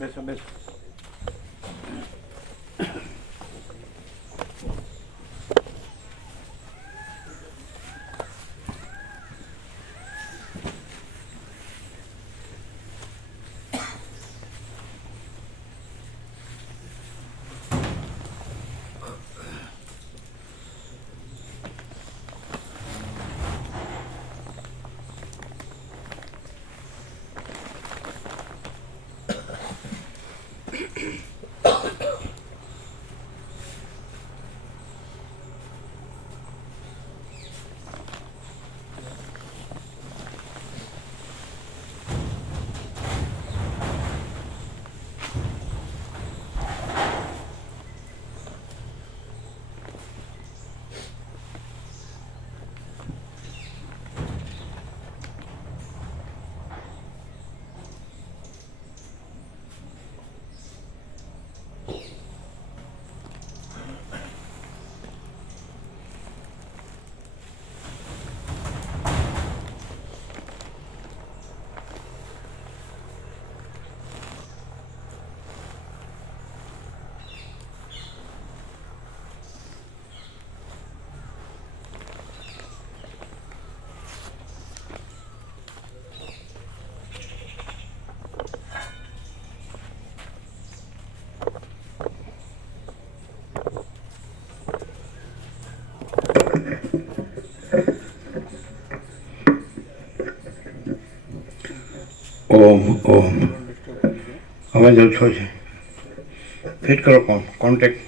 બેસો બેસો. ઓમ ઓમ. અવાજ ઓછો છે. ફિટ કરો કોન્ટેક્ટ.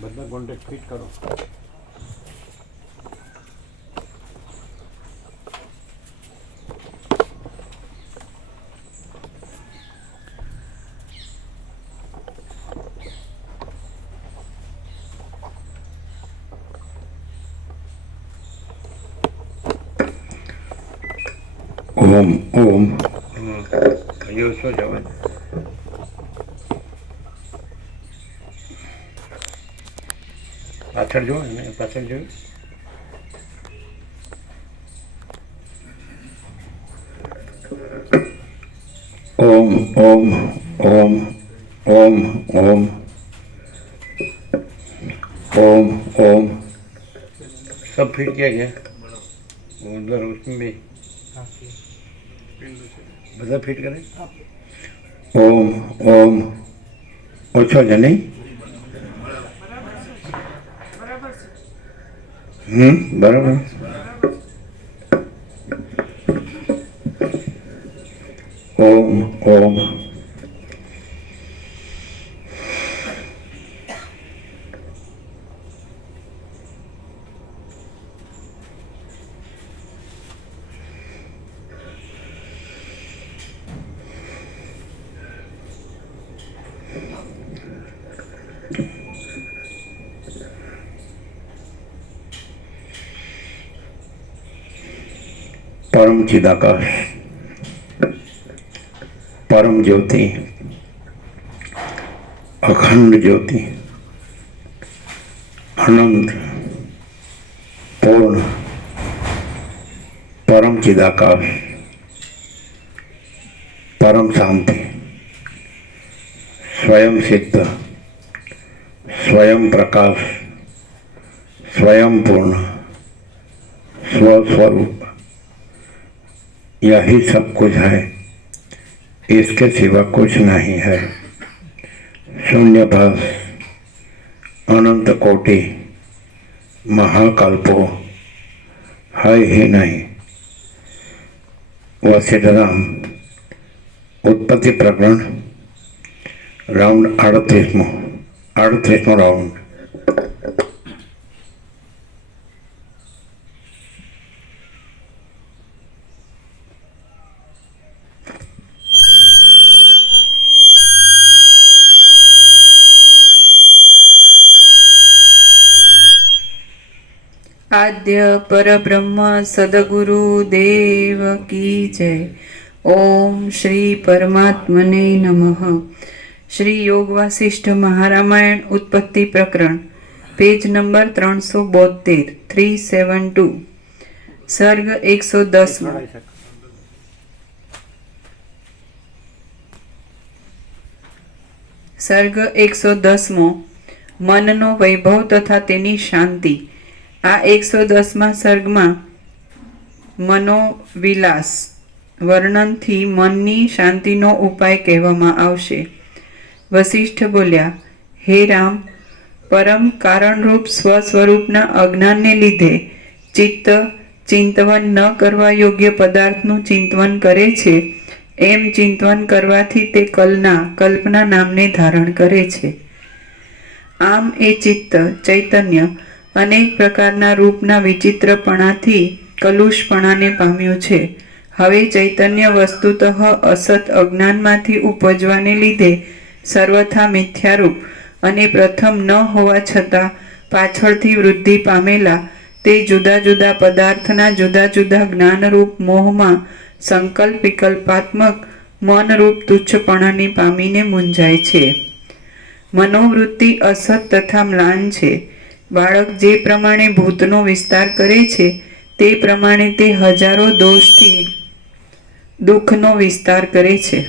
બધા કોન્ટેક્ટ ફિટ કરો. ઓમ ઓમ. હજી ઓછો છે અવાજ. પાછળ જો ને, પાછળ જોયું. ઓમ ઓમ ઓમ ઓમ ઓમ ओम ओम. सब फिट किया गया उधर उसमें भी બધા ફિટ કરે. ઓમ ઓમ. ઓછો છે નહીં? બરાબર. ઓમ ઓમ. परम चिदाकाश, परम ज्योति, अखंड ज्योति, अनंत पूर्ण परम चिदाकाश, परम शांति, स्वयं सिद्ध, स्वयं प्रकाश, स्वयं पूर्ण, स्वस्वरूप, यही सब कुछ है, इसके सिवा कुछ नहीं है। शून्य भास, अनंत कोटि, महाकल्पो है ही नहीं। वशिष्ठराम उत्पत्ति प्रकरण राउंड 38मो राउंड. आद्य परब्रह्म सदगुरु देव की जय. ओम श्री परमात्मने नमः. श्री योग वासिष्ठ महारामायण उत्पत्ति प्रकरण पेज नंबर 372 372. સર્ગ 110 સર્ગ 110 મનનો વૈભવ તથા તેની શાંતિ. આ 110મા સર્ગમાં મનોવિલાસ વર્ણનથી મનની શાંતિનો ઉપાય કહેવામાં આવશે. વશિષ્ઠ બોલ્યા, હે રામ, પરમ કારણરૂપ સ્વસ્વરૂપના અજ્ઞાનને લીધે ચિત્ત ચિંતવન ન કરવા યોગ્ય પદાર્થનું ચિંતવન કરે છે. એમ ચિંતવન કરવાથી તે કલ્પના નામને ધારણ કરે છે. આમ એ ચિત્ત ચૈતન્ય અનેક પ્રકારના રૂપના વિચિત્રપણાથી કલુષપણાને પામ્યું છે. હવે ચૈતન્ય વસ્તુતઃ અસત અજ્ઞાનમાંથી ઉપજવાને લીધે સર્વથા મિથ્યારૂપ અને પ્રથમ ન હોવા છતાં પાછળથી વૃદ્ધિ પામેલા તે જુદા જુદા પદાર્થના જુદા જુદા જ્ઞાનરૂપ મોહમાં સંકલ્પ વિકલ્પાત્મક મનરૂપ તુચ્છપણાને પામીને મૂંઝાય છે. મનોવૃત્તિ અસત તથા મ્લાન છે. બાળક જે પ્રમાણે ભૂતનો વિસ્તાર કરે છે તે પ્રમાણે તે હજારો દોષથી દુઃખનો વિસ્તાર કરે છે.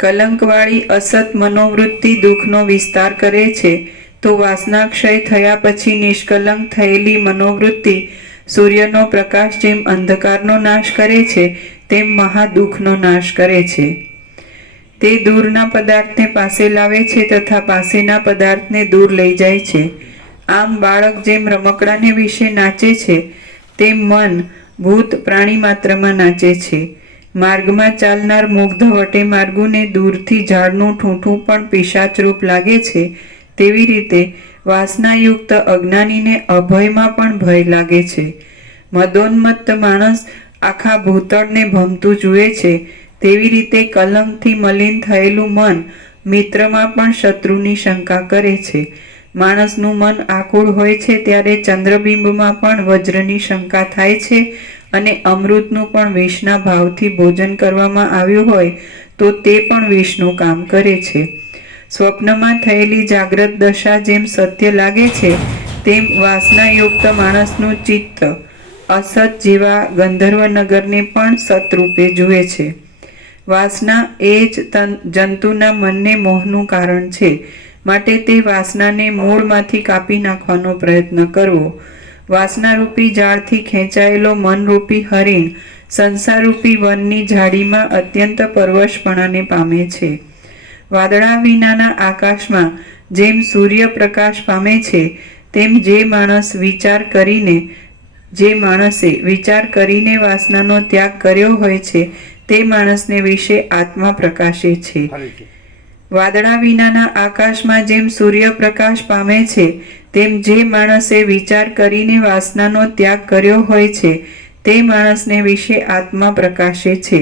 કલંકવાળી અસત મનોવૃત્તિ દુઃખનો વિસ્તાર કરે છે, તો વાસનાક્ષય થયા પછી નિષ્કલંક થયેલી મનોવૃત્તિ સૂર્યનો પ્રકાશ જેમ અંધકારનો નાશ કરે છે તેમ મહાદુઃખનો નાશ કરે છે. તે દૂરના પદાર્થને પાસે લાવે છે તથા પાસેના પદાર્થને દૂર લઈ જાય છે. આમ બાળક જેમ રમકડાને વિશે નાચે છે તેમ મન ભૂત પ્રાણી માત્રમાં નાચે છે. માર્ગમાં ચાલનાર મુગ્ધ વટે માર્ગુને દૂરથી ઝાડનું ઠૂંઠું પણ પિશાચરૂપ લાગે છે, તેવી રીતે વાસનાયુક્ત અજ્ઞાનીને અભયમાં પણ ભય લાગે છે. મદોન્મત્ત માણસ આખા ભૂતળને ભમતું જુએ છે, તેવી રીતે કલંકથી મલિન થયેલું મન મિત્રમાં પણ શત્રુની શંકા કરે છે. માણસનું મન આકુળ હોય છે ત્યારે ચંદ્રબિંબમાં પણ વજ્રની શંકા થાય છે, અને અમૃતનું પણ વિષના ભાવથી ભોજન કરવામાં આવ્યું હોય તો તે પણ વિષનું કામ કરે છે. સ્વપ્નમાં થયેલી જાગ્રત દશા જેમ સત્ય લાગે છે તેમ વાસનાયુક્ત માણસનું ચિત્ત અસત જેવા ગંધર્વનગરને પણ સતરૂપે જુએ છે. વાસના એ જ જંતુના મનને મોહનું કારણ છે, માટે તે વાસનાને મૂળમાંથી કાપી નાખવાનો પ્રયત્ન કરવો. વાસનારૂપી જાળથી ખેંચાયેલો મનરૂપી હરિણ સંસારરૂપી વનની ઝાડીમાં અત્યંત પરવશપણાને પામે છે. વાદળા વિનાના આકાશમાં જેમ સૂર્ય પ્રકાશ પામે છે, તેમ જે માણસે વિચાર કરીને વાસનાનો ત્યાગ કર્યો હોય છે તે માણસને વિશે આત્મા પ્રકાશે છે. વાદળા વિનાના આકાશમાં જેમ સૂર્ય પ્રકાશ પામે છે, તેમ જે માણસે વિચાર કરીને વાસનાનો ત્યાગ કર્યો હોય છે તે માણસને વિશે આત્મા પ્રકાશે છે.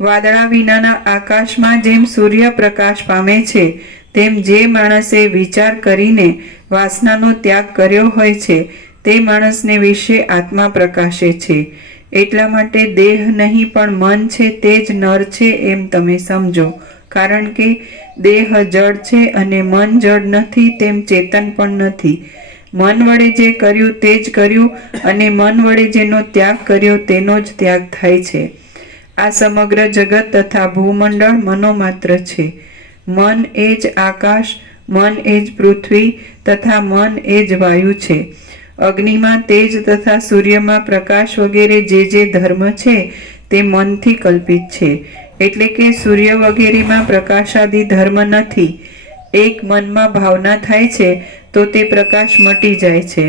વાદળા વિનાના આકાશમાં જેમ સૂર્ય પ્રકાશ પામે છે, તેમ જે માણસે વિચાર કરીને વાસનાનો ત્યાગ કર્યો હોય છે તે માણસને વિશે આત્મા પ્રકાશે છે. એટલા માટે દેહ નહીં પણ મન છે તે જ નર છે એમ તમે સમજો. કારણ કે દેહ જડ છે અને મન જડ નથી, તેમ ચેતન પણ નથી. મન વડે જે કર્યું તે જ કર્યું, અને મન વડે જેનો ત્યાગ કર્યો તેનો જ ત્યાગ થાય છે. આ સમગ્ર જગત તથા ભૂમંડળ મનોમાત્ર છે. મન એ જ આકાશ, મન એ જ પૃથ્વી તથા મન એ જ વાયુ છે. અગ્નિમાં તેજ તથા સૂર્યમાં પ્રકાશ વગેરે જે ધર્મ છે તે મનથી કલ્પિત છે. એટલે કે સૂર્ય વગેરેમાં પ્રકાશાદિ ધર્મ નથી. એક મનમાં ભાવના થાય છે તો તે પ્રકાશ મટી જાય છે.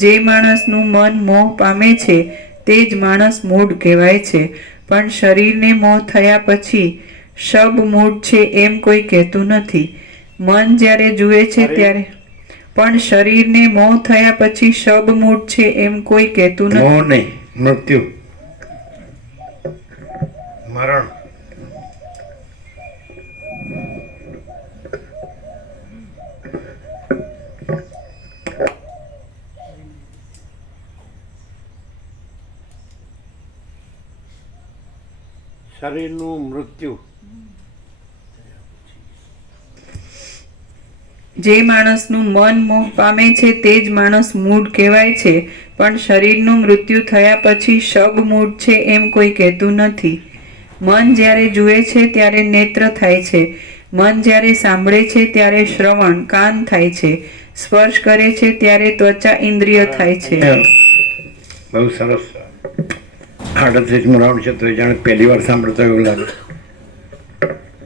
જે માણસનું મન મોહ પામે છે તે જ માણસ મૂઢ કહેવાય છે. પણ શરીરને મોહ થયા પછી શબ મૂઢ છે એમ કોઈ કહેતું નથી. મન જ્યારે જુએ છે ત્યારે પણ શરીરને મોહ થયા પછી શબ મૂઢ છે એમ કોઈ કહેતું નથી. મોહ નહીં, મૃત્યુ, મરણ. શરીરનું મૃત્યુ. જે માણસનું મન મોહ પામે છે તે જ માણસ મૂઢ કહેવાય છે, પણ શરીરનું મૃત્યુ થયા પછી શબ મૂઢ છે એમ કોઈ કહેતું નથી. મન જ્યારે જુએ છે ત્યારે નેત્ર થાય છે, મન જ્યારે સાંભળે છે ત્યારે શ્રવણ કાન થાય છે, સ્પર્શ કરે છે ત્યારે ત્વચા ઇન્દ્રિય થાય છે. બહુ સરસ. 38મું રાઉન્ડ છે તો એ જાણે પહેલી વાર સાંભળતો એવું લાગે.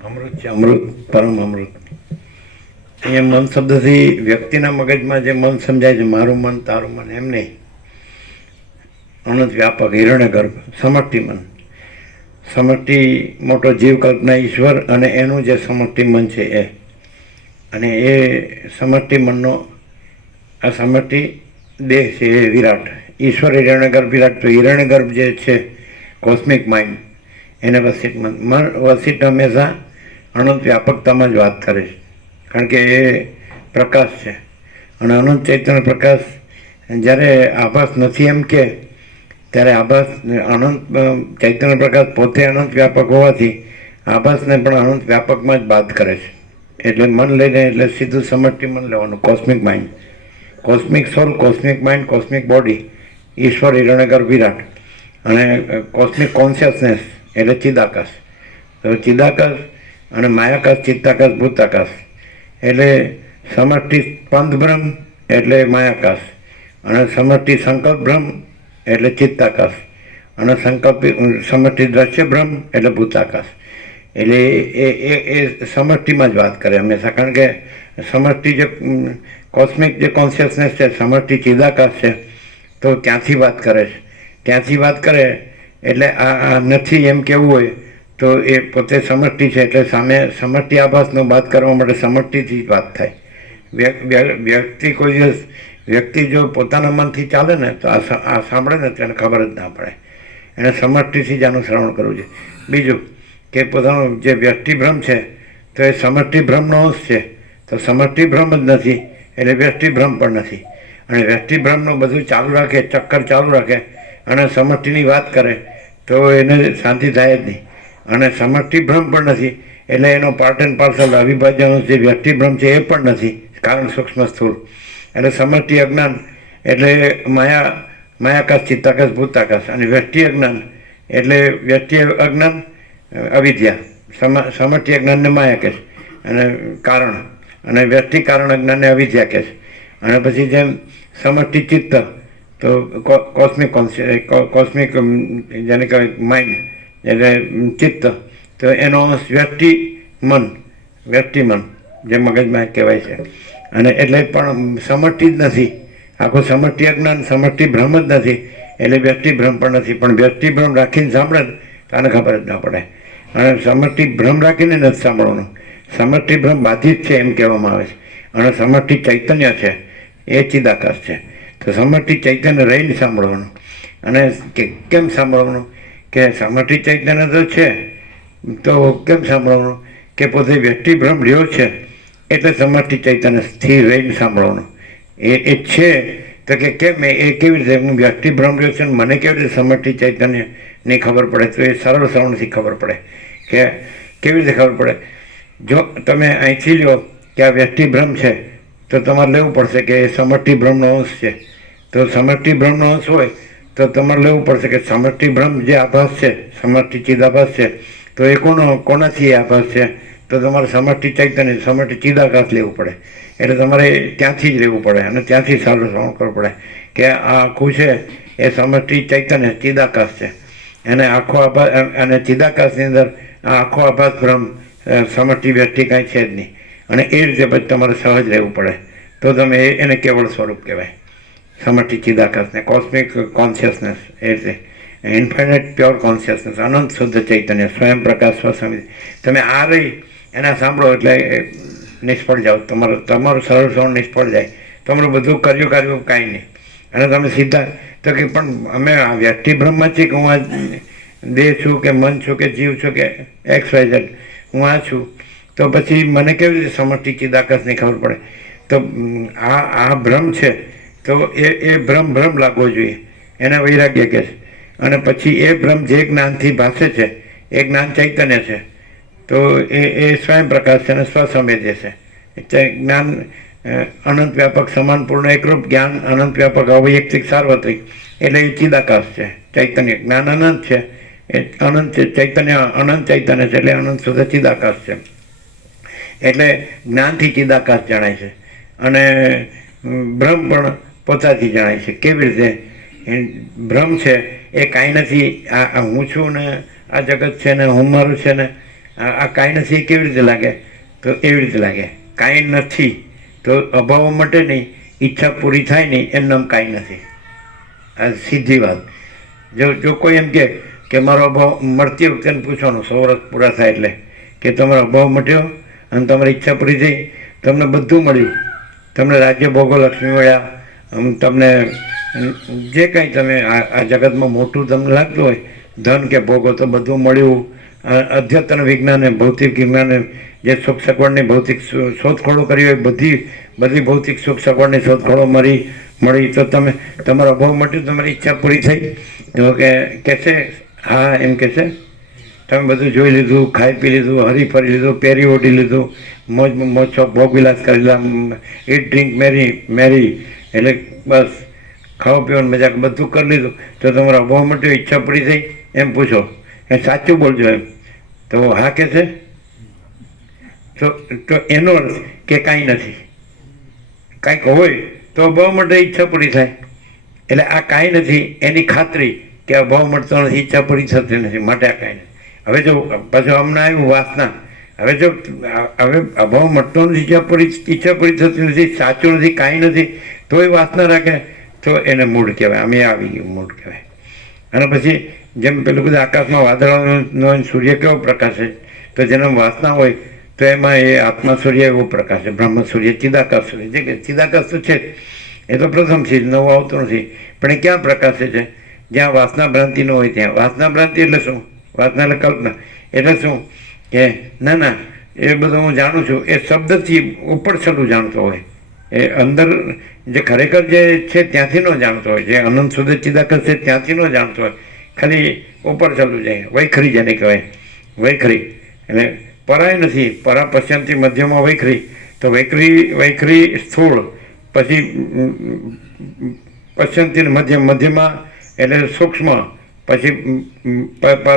અમૃત છે, અમૃત, પરમ અમૃત. અહીંયા મન શબ્દથી વ્યક્તિના મગજમાં જે મન સમજાય છે, મારું મન તારું મન, એમ નહીં. અનંત વ્યાપક હિરણ્ય ગર્ભ સમષ્ટિ મન. સમષ્ટિ મોટો જીવ કલ્પના ઈશ્વર અને એનું જે સમષ્ટિ મન છે એ, અને એ સમષ્ટિ મનનો આ સમષ્ટિ દેહ છે એ વિરાટ. ઈશ્વર હિરણ્યગર્ભ વિરાટ. તો હિરણ્યગર્ભ જે છે કોસ્મિક માઇન્ડ, એને વસિત મન. વસિત હંમેશા અનંત વ્યાપકતામાં જ વાત કરે છે, કારણ કે એ પ્રકાશ છે. અને અનંત ચૈતન્ય પ્રકાશ જ્યારે આભાસ નથી એમ કે, ત્યારે આભાસ અનંત ચૈતન્ય પ્રકાશ પોતે અનંત વ્યાપક હોવાથી આભાસને પણ અનંત વ્યાપકમાં જ બાદ કરે છે. એટલે મન લઈને એટલે સીધું સમષ્ટિ મન લેવાનું, કોસ્મિક માઇન્ડ, કોસ્મિક સોલ, કોસ્મિક માઇન્ડ, કોસ્મિક બોડી, ઈશ્વર હિરણ્યગર્ભ વિરાટ, અને કોસ્મિક કોન્શિયસનેસ એટલે ચિદાકાશ. તો ચિદાકાશ અને માયાકાશ, ચિત્તાકાશ, ભૂતાકાશ એટલે સમષ્ટિ સ્પંદ બ્રહ્મ એટલે માયાકાશ, અને સમષ્ટિ સંકલ્પ બ્રહ્મ એટલે ચિત્તાકાશ, અને સમષ્ટિ દ્રશ્ય બ્રહ્મ એટલે ભૂતાકાશ. એટલે એ સમષ્ટિમાં જ વાત કરે હંમેશા, કારણ કે સમષ્ટિ જે કોસ્મિક જે કોન્શિયસનેસ છે, સમષ્ટિ ચિદાકાશ છે, તો ત્યાંથી વાત કરે છે. ત્યાંથી વાત કરે એટલે આ નથી એમ કહેવું હોય તો એ પોતે સમષ્ટિ છે, એટલે સામે સમષ્ટિ આભાસનો બાદ કરવા માટે સમષ્ટિથી જ વાત થાય. વ્યક્તિ કોઈ દિવસ વ્યક્તિ જો પોતાના મનથી ચાલે ને તો આ સાંભળે ને તેને ખબર જ ના પડે. એને સમષ્ટિથી જ આનું શ્રવણ કરવું છે. બીજું કે પોતાનો જે વ્યષ્ટિભ્રમ છે તો એ સમષ્ટિભ્રમનો અંશ છે, તો સમષ્ટિભ્રમ જ નથી એટલે વ્યષ્ટિભ્રમ પણ નથી. અને વ્યષ્ટિભ્રમનું બધું ચાલુ રાખે, ચક્કર ચાલુ રાખે અને સમષ્ટિની વાત કરે તો એને શાંતિ થાય જ નહીં. અને સમષ્ટિભ્રમ પણ નથી એટલે એનો પાર્ટ એન્ડ પાર્સલ અવિભાજ્ય જે વ્યષ્ટિભ્રમ છે એ પણ નથી, કારણ સૂક્ષ્મ સ્થૂળ. એટલે સમષ્ટિ અજ્ઞાન એટલે માયાકાશ, ચિત્તાકાશ, ભૂતાકાશ, અને વ્યષ્ટિ અજ્ઞાન એટલે વ્યષ્ટિ અજ્ઞાન અવિદ્યા, સમષ્ટિ અજ્ઞાનને માયા કહે અને કારણ, અને વ્યષ્ટિ કારણ અજ્ઞાનને અવિદ્યા કહે. અને પછી જેમ સમષ્ટિ ચિત્ત તો કોસ્મિક જેને કહેવાય માઇન્ડ એટલે ચિત્ત, તો એનો અંશ વ્યષ્ટિ મન જે મગજમાં કહેવાય છે. અને એટલે પણ સમષ્ટિ જ નથી, આખો સમષ્ટિ અજ્ઞાન, સમષ્ટિ ભ્રમ જ નથી એટલે વ્યષ્ટિ ભ્રમ પણ નથી. પણ વ્યષ્ટિ ભ્રમ રાખીને સાંભળે ને તને ખબર જ ના પડે. અને સમષ્ટિ ભ્રમ રાખીને નથી સાંભળવાનું, સમષ્ટિ ભ્રમ બાધિત છે એમ કહેવામાં આવે છે. અને સમષ્ટિ ચૈતન્ય છે એ ચિદાકાશ છે. તો સમષ્ટિ ચૈતન્ય રહીને સાંભળવાનું. અને કેમ સાંભળવાનું કે સમષ્ટિ ચૈતન્ય તો છે તો કેમ સાંભળવાનું કે પોતે વ્યષ્ટિભ્રમ રહ્યો છે એટલે સમષ્ટિ ચૈતન્ય સ્થિર રહીને સાંભળવાનું. એ છે તો કે કેમ એ કેવી રીતે હું વ્યષ્ટિભ્રમ રહ્યો છે ને મને કેવી રીતે સમષ્ટિ ચૈતન્યની ખબર પડે? તો એ સરળ શ્રવણથી ખબર પડે. કે કેવી રીતે ખબર પડે? જો તમે અહીંથી લો કે આ વ્યષ્ટિભ્રમ છે તો તમારે લેવું પડશે કે એ સમષ્ટિભ્રમનો અંશ છે. તો સમષ્ટિભ્રમનો અંશ હોય તો તમારે લેવું પડશે કે સમષ્ટિભ્રમ જે આભાસ છે, સમષ્ટિ ચિદાભાસ છે, તો એ કોનાથી આભાસ છે? તો તમારે સમષ્ટિ ચૈતન્ય, સમષ્ટિ ચિદાકાશ લેવું પડે. એટલે તમારે ત્યાંથી જ લેવું પડે અને ત્યાંથી સારું શ્રવણ કરવું પડે કે આ આખું છે એ સમષ્ટિ ચૈતન્ય ચિદાકાશ છે. એને આખો આભાસ, અને ચિદાકાશની અંદર આ આખો આભાસ ભ્રમ સમષ્ટિ વ્યષ્ટિ કાંઈ છે જ નહીં. અને એ રીતે પછી તમારે સહજ રહેવું પડે તો તમે એને કેવળ સ્વરૂપ કહેવાય, સમષ્ટિ ચિદાકાશને, કોસ્મિક કોન્શિયસનેસ, એ રીતે ઇન્ફાઇનાઇટ પ્યોર કોન્શિયસનેસ, અનંત શુદ્ધ ચૈતન્ય, સ્વયં પ્રકાશ, સ્વસમિતિ. તમે આ રહી એના સાંભળો એટલે નિષ્ફળ જાઓ, તમારું સરળ શ્રવણ નિષ્ફળ જાય, તમારું બધું કર્યું કાંઈ નહીં. અને તમે સીધા તો કે પણ અમે આ વ્યષ્ટિભ્રમમાં છીએ કે હું આ દેહ છું કે મન છું કે જીવ છું કે XYZ હું આ છું, તો પછી મને કેવી રીતે સમષ્ટિ ચિદાકાશની ખબર પડે? તો આ ભ્રમ છે તો એ ભ્રમ લાગવો જોઈએ, એને વૈરાગ્ય કહે છે. અને પછી એ ભ્રમ જે જ્ઞાનથી ભાસે છે એ જ્ઞાન ચૈતન્ય છે, તો એ સ્વયં પ્રકાશ છે અને સ્વસંવેદ્ય છે. જ્ઞાન અનંત વ્યાપક સમાન પૂર્ણ એકરૂપ જ્ઞાન અનંત વ્યાપક અવૈયક્તિક સાર્વત્રિક એટલે એ ચિદાકાશ છે. ચૈતન્ય જ્ઞાન અનંત છે, એ અનંત છે. ચૈતન્ય અનંત ચૈતન્ય છે એટલે અનંત સુધી ચિદાકાશ છે. એટલે જ્ઞાનથી ચિદાકાશ જણાય છે. અને બ્રહ્મ પણ પોતાથી જણાય છે. કેવી રીતે? બ્રહ્મ છે એ કાંઈ નથી, આ હું છું ને આ જગત છે ને હું મારું છે ને આ કાંઈ નથી. કેવી રીતે લાગે? તો એવી રીતે લાગે. કાંઈ નથી તો અભાવ મટે નહીં, ઈચ્છા પૂરી થાય નહીં, એમ નામ કાંઈ નથી. આ સીધી વાત. જો કોઈ એમ કે મારો અભાવ મળતી વખતે પૂછવાનું 100 વર્ષ પૂરા થાય એટલે કે તમારો અભાવ મટ્યો અને તમારી ઈચ્છા પૂરી થઈ, તમને બધું મળ્યું, તમને રાજ્ય ભોગો લક્ષ્મી મળ્યા, તમને જે કંઈ તમે આ જગતમાં મોટું તમને લાગતું હોય ધન કે ભોગો તો બધું મળ્યું. અદ્યતન વિજ્ઞાને ભૌતિક વિજ્ઞાને જે સુખ સગવડની ભૌતિક શોધખોળો કરી હોય બધી ભૌતિક સુખ સગવડની શોધખોળો મળી તો તમારો અભાવ મટ્યો, તમારી ઈચ્છા પૂરી થઈ. તો કહેશે હા, એમ કહેશે તમે બધું જોઈ લીધું, ખાઈ પી લીધું, હરી ફરી લીધું, પહેરી ઓઢી લીધું, મોજ શોખ ભોગ વિલાસ કરી લીધા, ઈટ ડ્રિંક મેરી એટલે બસ ખાવા પીવાનું મજા બધું કરી લીધું તો તમારો અભાવ મટ્યો, ઈચ્છા પૂરી થઈ એમ પૂછો. એ સાચું બોલજો એમ તો હા કે છે. તો એનો અર્થ કે કાંઈ નથી. કાંઈક હોય તો અભાવ માટે ઈચ્છા પૂરી થાય. એટલે આ કાંઈ નથી એની ખાતરી કે અભાવ મળતો નથી, ઈચ્છા પૂરી થતી નથી, માટે આ કાંઈ નથી. હવે જો પાછું હમણાં આવ્યું વાસના. હવે અભાવ મળતો નથી, ઈચ્છા પૂરી થતી નથી, સાચું નથી, કાંઈ નથી, તોય વાસના રાખે તો એને મૂળ કહેવાય. અમે આવી ગયું મૂળ કહેવાય. અને પછી જેમ પેલું બધું આકાશમાં વાદળોનો સૂર્ય કેવો પ્રકાશે તો જેના વાસના હોય તો એમાં એ આત્મા સૂર્ય એવો પ્રકાશે, બ્રહ્મ સૂર્ય, ચિદાકાશ સૂર્ય. જે કે ચિદાકાશ તો છે એ તો પ્રથમ છે, નવો આવતો નથી. પણ એ ક્યાં પ્રકાશે છે? જ્યાં વાસના ભ્રાંતિ ન હોય ત્યાં. વાસના ભ્રાંતિ એટલે શું? વાસના એટલે કલ્પના. એટલે શું કે ના એ બધું હું જાણું છું એ શબ્દથી ઉપર છેલ્લું જાણતો હોય, એ અંદર જે ખરેખર જે છે ત્યાંથી ન જાણતો હોય, જે અનંત સુધી ચિદાકાશ છે ત્યાંથી ન જાણતો હોય, ખાલી ઉપર ચાલુ જાય. વૈખરી જેને કહેવાય, વૈખરી એટલે પરાય નથી. પરા પશ્ચિમથી મધ્યમાં વૈખરી. તો વૈખરી સ્થૂળ, પછી પશ્ચિમથી મધ્યમાં એટલે સૂક્ષ્મ, પછી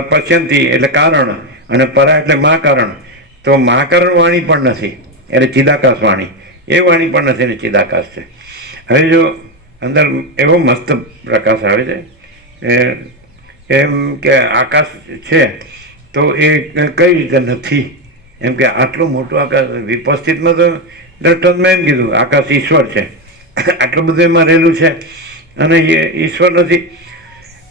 પશ્ચિમથી એટલે કારણ, અને પરા એટલે મહાકારણ. તો મહાકારણ વાણી પણ નથી એટલે ચિદાકાશ વાણી, એ વાણી પણ નથી ને ચિદાકાશ છે. હવે જો અંદર એવો મસ્ત પ્રકાશ આવે છે એમ કે આકાશ છે તો એ કઈ રીતે નથી? એમ કે આટલું મોટું આકાશ વિપસ્થિતમાં તો દ્રષ્ટાંતમાં એમ કીધું આકાશ ઈશ્વર છે, આટલું બધું એમાં રહેલું છે અને એ ઈશ્વર નથી.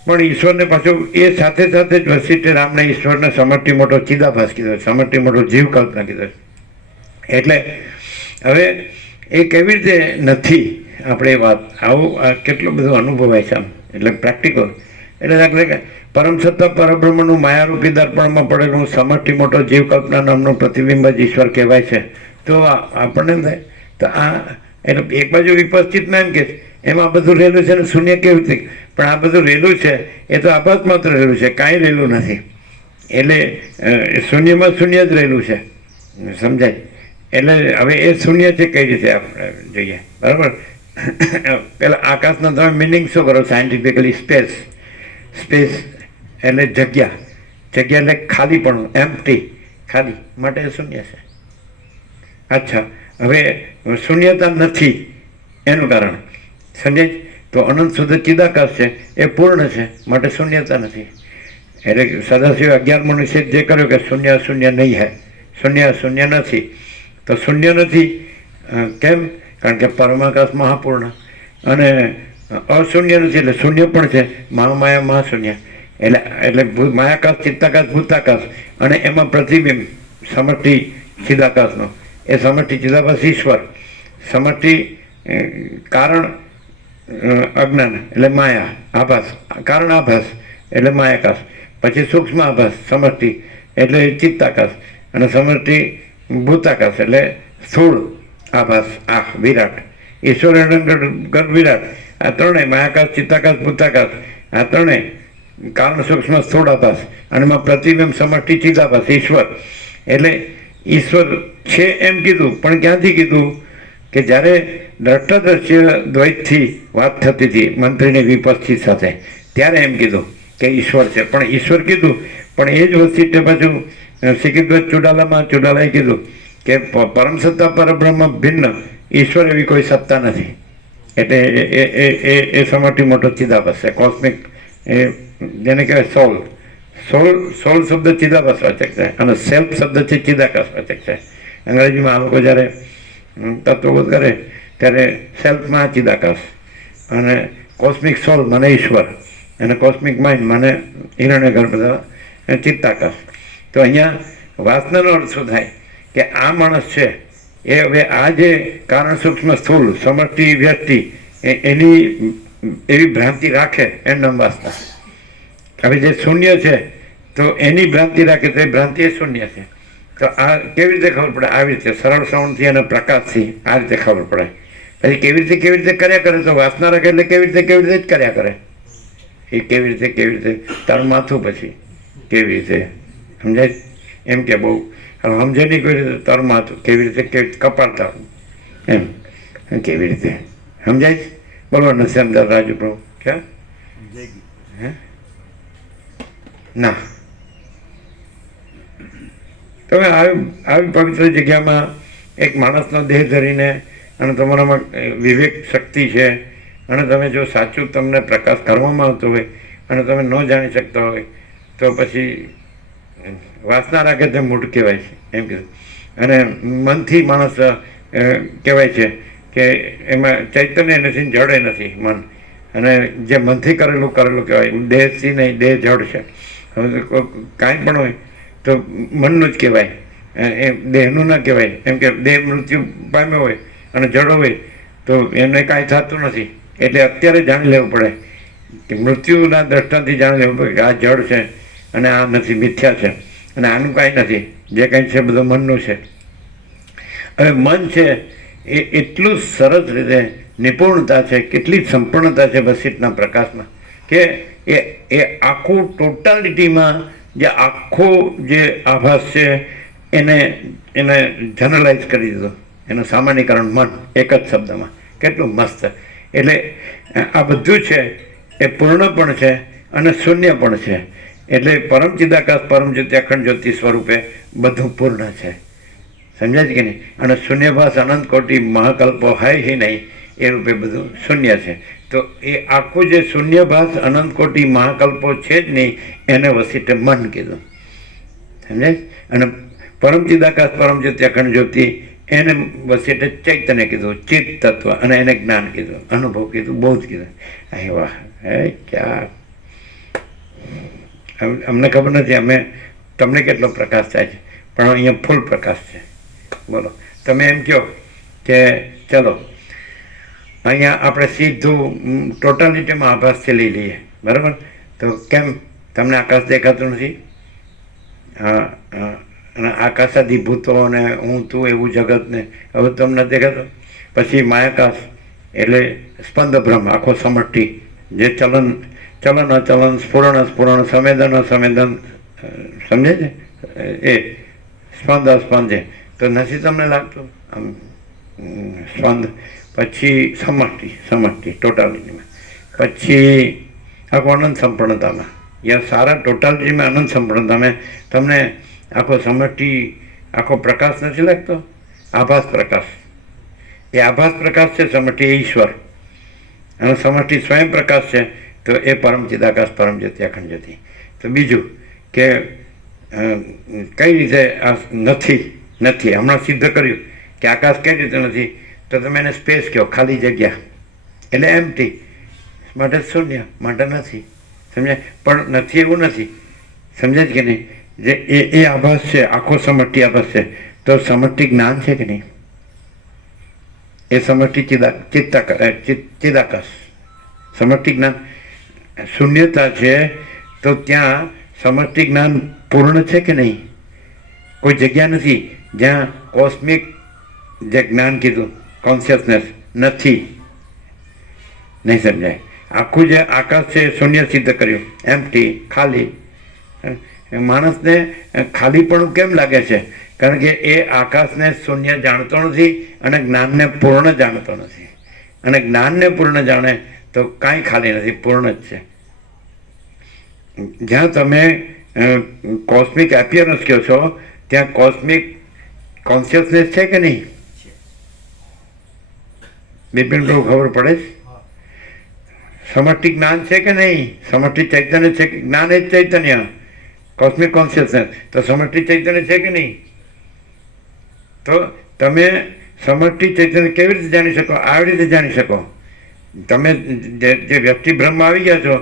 પણ ઈશ્વરને પાછું એ સાથે જ વસિષ્ઠ રામને ઈશ્વરને સમષ્ટિ મોટો ચિદાભાસ કીધો, સમષ્ટિ મોટો જીવ કલ્પના કીધો. એટલે હવે એ કેવી રીતે નથી? આપણે એ વાત આવું કેટલું બધું અનુભવાય છે આમ, એટલે પ્રેક્ટિકલ. એટલે દાખલા કે પરમ સત્તા પરબ્રહ્મનું માયારૂપી દર્પણમાં પડેલું સમષ્ટિ મોટો જીવ કલ્પના નામનું પ્રતિબિંબ જ ઈશ્વર કહેવાય છે. તો આપણને એમ થાય તો આ એટલે એક બાજુ વિપસ્થિતમાં એમ કે એમાં બધું રહેલું છે ને શૂન્ય કેવી રીતે? પણ આ બધું રહેલું છે એ તો આભાસ માત્ર રહેલું છે, કાંઈ રહેલું નથી. એટલે શૂન્યમાં શૂન્ય જ રહેલું છે, સમજાય? એટલે હવે એ શૂન્ય છે કઈ રીતે આપણે જોઈએ, બરાબર? પેલા આકાશનો તમે મિનિંગ શું કરો સાયન્ટિફિકલી? સ્પેસ એટલે જગ્યા એટલે ખાલીપણું, એમ્પ્ટી, ખાલી માટે શૂન્ય છે. અચ્છા, હવે શૂન્યતા નથી એનું કારણ સમજાય? તો અનંત શુદ્ધ ચિદાકાશ છે એ પૂર્ણ છે માટે શૂન્યતા નથી. એટલે સદાશિવ 11 નિષેધ જે કર્યો કે શૂન્ય નહીં હે, શૂન્ય નથી. તો શૂન્ય નથી કેમ? કારણ કે પરમાકાશ મહાપૂર્ણ અને અશૂન્ય નથી એટલે શૂન્ય પણ છે. મહામાયા મહાશૂન્ય એટલે માયાકાશ, ચિત્તાકાશ, ભૂતાકાશ અને એમાં પ્રતિબિંબ સમષ્ટિ ચિદાકાશનો. એ સમષ્ટિ ચિદાકાશ ઈશ્વર, સમષ્ટિ કારણ અજ્ઞાન એટલે માયા આભાસ, કારણ આભાસ એટલે માયાકાશ, પછી સૂક્ષ્મ આભાસ સમષ્ટિ એટલે ચિત્તાકાશ, અને સમષ્ટિ ભૂતાકાશ એટલે સ્થૂળ આભાસ, વિરાટ. ઈશ્વર ગર્ભ વિરાટ, આ ત્રણેય માયાકાશ, ચિત્તાકાશ, ભૂતાકાશ, આ ત્રણેય કારણ સૂક્ષ્મ સ્થૂળ આભાસ અને એમાં પ્રતિબિંબ સમષ્ટિ ચિદાભાસ ઈશ્વર. એટલે ઈશ્વર છે એમ કીધું, પણ ક્યાંથી કીધું? કે જ્યારે દ્રષ્ટાદ્રશ્ય દ્વૈતથી વાત થતી હતી મંત્રીની વિપક્ષી સાથે, ત્યારે એમ કીધું કે ઈશ્વર છે. પણ ઈશ્વર કીધું, પણ એ જ વસ્તુ પાછું સિકંદર ચુડાલાએ કીધું કે પરમ સત્તા પરબ્રહ્મ ભિન્ન, ઈશ્વર એવી કોઈ સત્તા નથી. એટલે એ સૌથી મોટો ચિદાભાસ છે, કોસ્મિક, જેને કહેવાય સોલ શબ્દ ચિદાભાસ વાચક છે અને સેલ્ફ શબ્દ છે ચિદાકાશ વાચક છે. અંગ્રેજીમાં આ લોકો જ્યારે તત્વબોધ કરે ત્યારે સેલ્ફમાં ચિદાકાશ અને કોસ્મિક સોલ મને ઈશ્વર અને કોસ્મિક માઇન્ડ મને હિરણ્ય ગર્ભ ચિત્તાકાશ. તો અહીંયા વાસનાનો અર્થ શું થાય કે આ માણસ છે એ હવે આ જે કારણ સૂક્ષ્મ સ્થૂળ સમષ્ટિ વ્યક્તિ એની એવી ભ્રાંતિ રાખે એમ નામ વાસના. હવે જે શૂન્ય છે તો એની ભ્રાંતિ રાખે તો એ ભ્રાંતિ એ શૂન્ય છે. તો આ કેવી રીતે ખબર પડે? આવી રીતે સરળ શ્રવણથી અને પ્રકાશથી આ રીતે ખબર પડે. પછી કેવી રીતે કર્યા કરે? તો વાસના રાખે એટલે કેવી રીતે જ કર્યા કરે. એ કેવી રીતે તારું માથું પછી કેવી રીતે સમજાય? એમ કે બહુ સમજે નહીં કોઈ રીતે તારું માથું કેવી રીતે કપાળ તારું એમ કેવી રીતે સમજાય? બોલો નથી સમજાર રાજુ પ્રભુ ક્યાં હે ના? તમે આવી પવિત્ર જગ્યામાં એક માણસનો દેહ ધરીને અને તમારામાં વિવેક શક્તિ છે અને તમે જો સાચું તમને પ્રકાશ કરવામાં આવતો હોય અને તમે ન જાણી શકતા હોય તો પછી વાસના રાખે તે મૂઢ કહેવાય છે એમ કીધું. અને મનથી માણસ કહેવાય છે કે એમાં ચૈતન્ય નથી, જડે નથી મન. અને જે મનથી કરેલું કહેવાય. દેહથી નહીં, દેહ જડ છે. હવે કાંઈ પણ હોય તો મનનું જ કહેવાય, એ દેહનું ના કહેવાય. એમ કે દેહ મૃત્યુ પામ્યો હોય અને જડ હોય તો એને કાંઈ થતું નથી. એટલે અત્યારે જાણી લેવું પડે કે મૃત્યુના દ્રષ્ટાંતથી જાણી લેવું પડે કે આ જડ છે અને આ નથી, મિથ્યા છે અને આનું કાંઈ નથી. જે કાંઈ છે બધું મનનું છે. હવે મન છે એ એટલું સરસ રીતે નિપુણતા છે, કેટલી સંપૂર્ણતા છે વસિષ્ઠના પ્રકાશમાં કે એ આખું ટોટાલિટીમાં જે આખો જે આભાસ છે એને જનરલાઇઝ કરી દીધો, એનું સામાન્યકરણ મન એક જ શબ્દમાં. કેટલું મસ્ત! એટલે આ બધું છે એ પૂર્ણ પણ છે અને શૂન્ય પણ છે. એટલે પરમ ચિદાકાશ પરમ જ્યોતિ અખંડ જ્યોતિ સ્વરૂપે બધું પૂર્ણ છે. સમજાય છે કે નહીં? અને શૂન્યભાસ અનંત કોટી મહાકલ્પો હાય હી નહીં એ રૂપે બધું શૂન્ય છે. તો એ આખું જે શૂન્યભાસ અનંત કોટી મહાકલ્પો છે જ નહીં એને વસિષ્ઠે મન કીધું. સમજાય? અને પરમ ચિદાકાશ પરમ જ્યોતિ અખંડ જ્યોતિ એને વસિષ્ઠે ચૈતન્ય કીધું, ચિત્ત તત્વ, અને એને જ્ઞાન કીધું, અનુભવ કીધું, બહુ જ કીધું. અરે વાહ! હે ક્યાં અમને ખબર નથી તમને કેટલો પ્રકાશ થાય છે, પણ અહીંયા ફૂલ પ્રકાશ છે. બોલો તમે એમ કહો કે ચલો અહીંયા આપણે સીધું ટોટાલિટીમાં આભાસથી લઈ લઈએ, બરાબર? તો કેમ તમને આકાશ દેખાતું નથી? અને આકાશાદિભૂતો અને હું તું એવું જગતને હવે તમને દેખાતું. પછી માયાકાશ એટલે સ્પંદ બ્રહ્મ, આખો સમષ્ટિ, જે ચલન અચલન, સ્ફુરણ સંવેદન સમજે છે એ સ્પંદ છે. તો નથી તમને લાગતું આમ સ્પંદ? પછી સમષ્ટિ ટોટાલિટીમાં, પછી આખો અનંત સંપૂર્ણતામાં, યા સારા ટોટાલિટીમાં અનંત સંપૂર્ણતામાં તમને આખો સમષ્ટિ, આખો પ્રકાશ નથી લાગતો? આભાસ પ્રકાશ, એ આભાસ પ્રકાશ છે. સમષ્ટિ એ ઈશ્વર અને સમષ્ટિ સ્વયં પ્રકાશ છે. તો એ પરમ ચિદાકાશ પરમ જ્યોતિ અખંડ જ્યોતિ. તો બીજું કે કઈ રીતે આ નથી હમણાં સિદ્ધ કર્યું કે આકાશ કઈ રીતે નથી. તો તમે એને સ્પેસ કહો, ખાલી જગ્યા, એટલે એમ્પ્ટી માટે શૂન્ય, માટે નથી. સમજાય? પણ નથી એવું નથી. સમજાય કે નહીં? જે એ આભાસ છે, આખો સમષ્ટિ આભાસ છે. તો સમષ્ટિ જ્ઞાન છે કે નહીં? એ સમષ્ટિ ચિદાકાશ, સમષ્ટિ જ્ઞાન શૂન્યતા છે. તો ત્યાં સમષ્ટિ જ્ઞાન પૂર્ણ છે કે નહીં? કોઈ જગ્યા નથી જ્યાં કોસ્મિક જે જ્ઞાન કીધું, કોન્શિયસનેસ નથી. નહીં સમજાય? આખું જે આકાશ છે શૂન્ય સિદ્ધ કર્યું, એમ્પ્ટી, ખાલી. માણસને ખાલી પણ કેમ લાગે છે કારણ કે એ આકાશને શૂન્ય જાણતો નથી અને જ્ઞાનને પૂર્ણ જાણતો નથી. અને જ્ઞાનને પૂર્ણ જાણે તો કાંઈ ખાલી નથી, પૂર્ણ જ છે. જ્યાં તમે કોસ્મિક એપિયરન્સ કહો છો ત્યાં કોસ્મિક કોન્શિયસનેસ છે કે નહીં? બિપિન પ્રભુ ખબર પડે છે? સમષ્ટિ જ્ઞાન છે કે નહીં? સમષ્ટિ ચૈતન્ય છે કે જ્ઞાન એ જ ચૈતન્ય, કોસ્મિક કોન્શિયસનેસ. તો સમષ્ટિ ચૈતન્ય છે કે નહીં? તો તમે સમષ્ટિ ચૈતન્ય કેવી રીતે જાણી શકો? આવી રીતે જાણી શકો. તમે જે વ્યક્તિ ભ્રમ આવી ગયા છો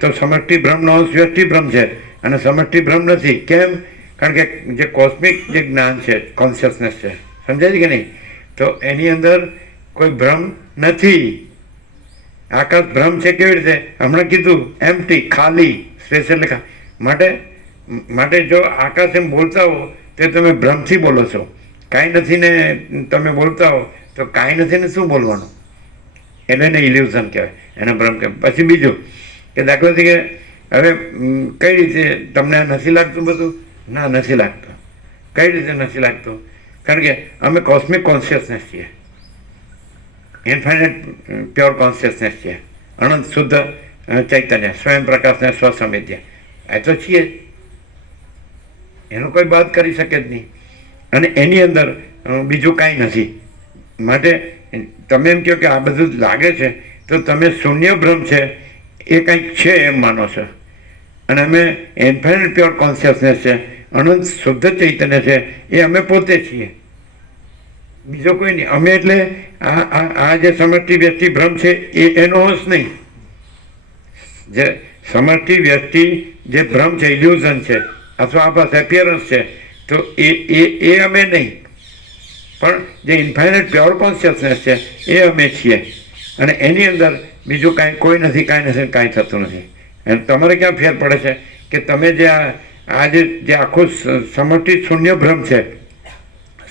તો સમષ્ટિ ભ્રમનો અંશ વ્યક્તિ ભ્રમ છે અને સમષ્ટિ ભ્રમ નથી. કેમ? કારણ કે જે કોસ્મિક જે જ્ઞાન છે, કોન્શિયસનેસ છે, સમજાય છે કે નહીં? તો એની અંદર કોઈ ભ્રમ નથી. આકાશ ભ્રમ છે કેવી રીતે? હમણાં કીધું, એમ્પ્ટી, ખાલી, સ્પેશિયલ માટે જો આકાશ એમ બોલતા હો તો તમે ભ્રમથી બોલો છો. કાંઈ નથી ને તમે બોલતા હો તો કાંઈ નથી ને શું બોલવાનું? એટલે એને ઇલ્યુઝન કહેવાય, એને ભ્રમ કહેવાય. પછી બીજું કે દાખલા તરીકે હવે કઈ રીતે તમને આ નથી લાગતું બધું? ના, નથી લાગતું. કઈ રીતે નથી લાગતું? કારણ કે અમે કોસ્મિક કોન્શિયસનેસ છીએ, ઇન્ફાઇનાઇટ પ્યોર કોન્શિયસનેસ છે, અનંત શુદ્ધ ચૈતન્ય, સ્વયં પ્રકાશને સ્વસંવેદ્ય. એ તો છીએ, એનું કોઈ બાદ કરી શકે જ નહીં. અને એની અંદર બીજું કાંઈ નથી. માટે તમે એમ કહો કે આ બધું લાગે છે તો તમે શૂન્ય ભ્રમ છે એ કંઈક છે એમ માનો છો. અને અમે ઇન્ફાઇનાઇટ પ્યોર કોન્શિયસનેસ છે, અનંત શુદ્ધ ચૈતન્ય છે, એ અમે પોતે છીએ, બીજો કોઈ નહીં. અમે એટલે આ જે સમષ્ટિ વ્યક્તિ ભ્રમ છે એનો અંશ નહીં. જે સમષ્ટિ વ્યક્તિ જે ભ્રમ છે, ઇલ્યુઝન છે અથવા આભાસ એપિયરન્સ છે, તો એ અમે નહીં. પણ જે ઇન્ફાઇનાઇટ પ્યોર કોન્શિયસનેસ છે એ અમે છીએ. અને એની અંદર બીજું કાંઈ કોઈ નથી, કાંઈ નથી, કાંઈ થતું નથી. અને તમારે ક્યાં ફેર પડે છે કે તમે જે આ જે આખું સમષ્ટિ શૂન્ય ભ્રમ છે,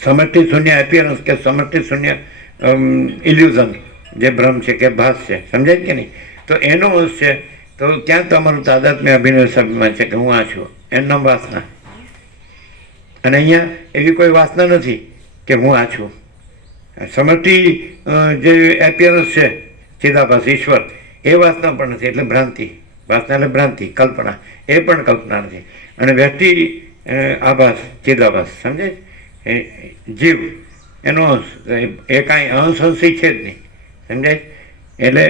સમષ્ટિ શૂન્ય એપિયરન્સ કે સમષ્ટિ શૂન્ય ઇલ્યુઝન જે ભ્રમ છે કે ભાસ છે, સમજાય કે નહીં? તો એનો અંશ છે. તો ત્યાં તમારું તાદાત્મ્ય અભિનય સ્વાભિમાન છે કે હું આ છું, એનું નામ વાસના. અને અહીંયા એવી કોઈ વાસના નથી કે હું આ છું. સમષ્ટિ જે એપિયરન્સ છે, ચિદાભાસ, ઈશ્વર, એ વાસના પણ નથી. એટલે ભ્રાંતિ, વાસના એટલે ભ્રાંતિ, કલ્પના, એ પણ કલ્પના નથી. અને વ્યક્તિ આભાસ, ચિદાભાસ, સમજાય? જીવ એનો અંશ, એ કાંઈ અંશી છે જ નહીં, સમજાય? એટલે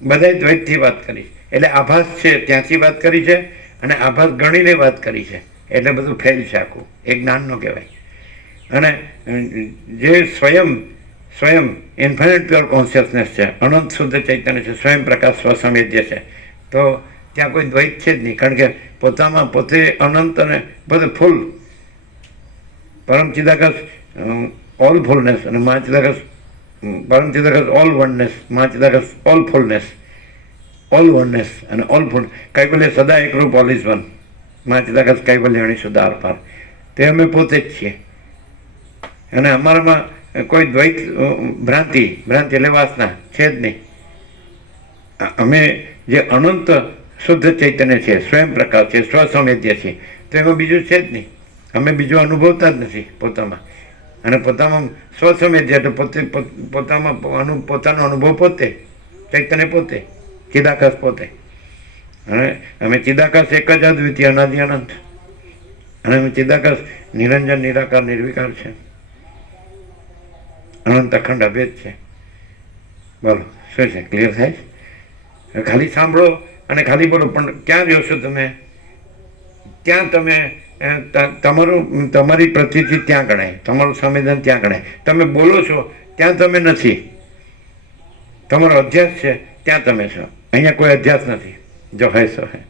બધાય દ્વૈતથી વાત કરી. એટલે આભાસ છે ત્યાંથી વાત કરી છે અને આભાસ ગણીને વાત કરી છે. એટલે બધું ફેલ છે આખું, એ જ્ઞાનનો કહેવાય. અને જે સ્વયં ઇન્ફાઇનાઇટ પ્યોર કોન્શિયસનેસ છે, અનંત શુદ્ધ ચૈતન્ય છે, સ્વયં પ્રકાશ સ્વસંવેદ્ય છે, તો ત્યાં કોઈ દ્વૈત છે જ નહીં. કારણ કે પોતામાં પોતે અનંત અને બધું ફૂલ, પરમ ચિદાકાશ ઓલ ફૂલનેસ અને મા ચિદાકાશ, પરમ ચિદાકાશ ઓલ વનનેસ, મા ચિદાકાશ ઓલ ફૂલનેસ, ઓલ વનનેસ અને ઓલ ફૂલ. કૈવલ્ય સદા એકરૂપ, ઓલ ઇઝ વન, મા ચિદાકાશ કૈવલ્યણી સુધા અર્પાર. તે અમે પોતે જ છીએ. અને અમારામાં કોઈ દ્વૈત ભ્રાંતિ એટલે વાસના છે જ નહીં. અમે જે અનંત શુદ્ધ ચૈતન્ય છે, સ્વયં પ્રકાશ છે, સ્વસંવેદ્ય છે, તો એમાં બીજું છે જ નહીં. અમે બીજું અનુભવતા જ નથી પોતામાં. અને પોતામાં સ્વસંવેદ્ય એટલે પોતાનો અનુભવ પોતે, ચૈતન્ય પોતે, ચિદાકાશ પોતે. અને અમે ચિદાકાશ એક જ અદ્વિતીય અનાદિ અનંત. અને અમે ચિદાકાશ નિરંજન, નિરાકાર, નિર્વિકાર છે, અનંત અખંડ અભેદ છે. બોલો શું છે? ક્લિયર થાય? ખાલી સાંભળો અને ખાલી બોલો, પણ ક્યાં રહ્યો છો તમે? ત્યાં તમે તમારી પ્રતિથી ત્યાં ગણાય, તમારું સંવેદન ત્યાં ગણાય. તમે બોલો છો ત્યાં તમે નથી, તમારો અધ્યાસ છે ત્યાં તમે છો. અહીંયા કોઈ અધ્યાસ નથી. જો હે સો હે.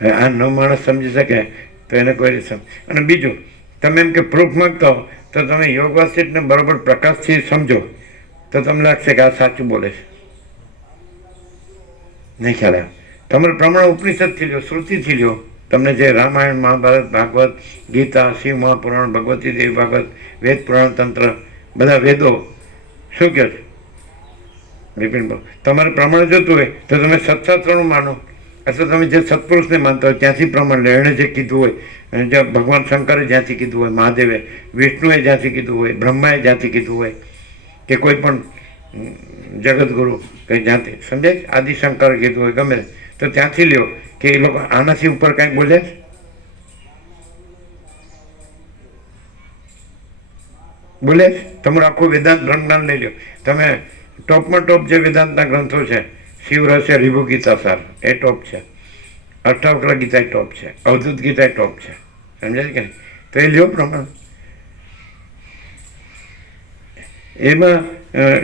આ ન માણસ સમજી શકે તો એને કોઈ રીતે. અને બીજું, તમે એમ કે પ્રૂફ માંગતા હો તો તમે યોગ વાસિતને બરોબર પ્રકાશથી સમજો તો તમને લાગશે કે આ સાચું બોલે છે. નહીં ખ્યાલ આવે. તમારે પ્રમાણ ઉપનિષદથી લ્યો, શ્રુતિથી લ્યો. તમને જે રામાયણ, મહાભારત, ભાગવત, ગીતા, શિવ મહાપુરાણ, ભગવતી દેવી ભાગવત, વેદ પુરાણ, તંત્ર, બધા વેદો શું કહે છે? બિપિન બોલ. તમારે પ્રમાણ જોતું હોય તો તમે સત્શાસ્ત્રનું માનો, અથવા તમે જે સત્પુરુષને માનતા હોય ત્યાંથી પ્રમાણ લે. એણે જે કીધું હોય, અને જે ભગવાન શંકરે જ્યાંથી કીધું હોય, મહાદેવે, વિષ્ણુએ જ્યાંથી કીધું હોય, બ્રહ્માએ જ્યાંથી કીધું હોય, કે કોઈ પણ જગતગુરુ કંઈ જ્યાંથી સમજાય, આદિશંકરે કીધું હોય, ગમે તો ત્યાંથી લ્યો. કે એ લોકો આનાથી ઉપર કાંઈ બોલે? બોલે? તમારું આખું વેદાંત બ્રહ્મજ્ઞાન લઈ લો. તમે ટોપમાં ટોપ જે વેદાંતના ગ્રંથો છે, શિવ રહસ્ય, રિભુ ગીતા સાર, એ ટોપ છે. અષ્ટાવક્ર ગીતા ટોપ છે. અવધૂત ગીતા ટોપ છે. સમજાય કે નહીં? તો એ લ્યો પ્રમાણ. એમાં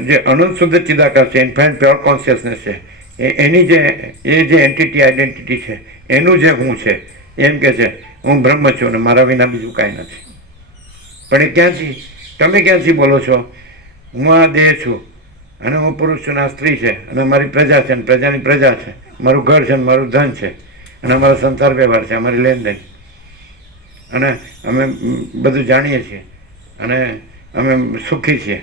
જે અનંત શુદ્ધ ચિદાકાશ છે, ઇન્ફાઇનાઇટ પ્યોર કોન્શિયસનેસ છે, એની જે એન્ટિટી આઈડેન્ટિટી છે, એનું જે હું છે, એમ કે છે હું બ્રહ્મ છું અને મારા વિના બીજું કાંઈ નથી. પણ એ ક્યાંથી, તમે ક્યાંથી બોલો છો? હું આ દેહ છું અને હું પુરુષ છું, આ સ્ત્રી છે, અને મારી પ્રજા છે, અને પ્રજાની પ્રજા છે, મારું ઘર છે, મારું ધન છે, અને અમારો સંસાર વ્યવહાર છે, અમારી લેનદેન, અને અમે બધું જાણીએ છીએ, અને અમે સુખી છીએ,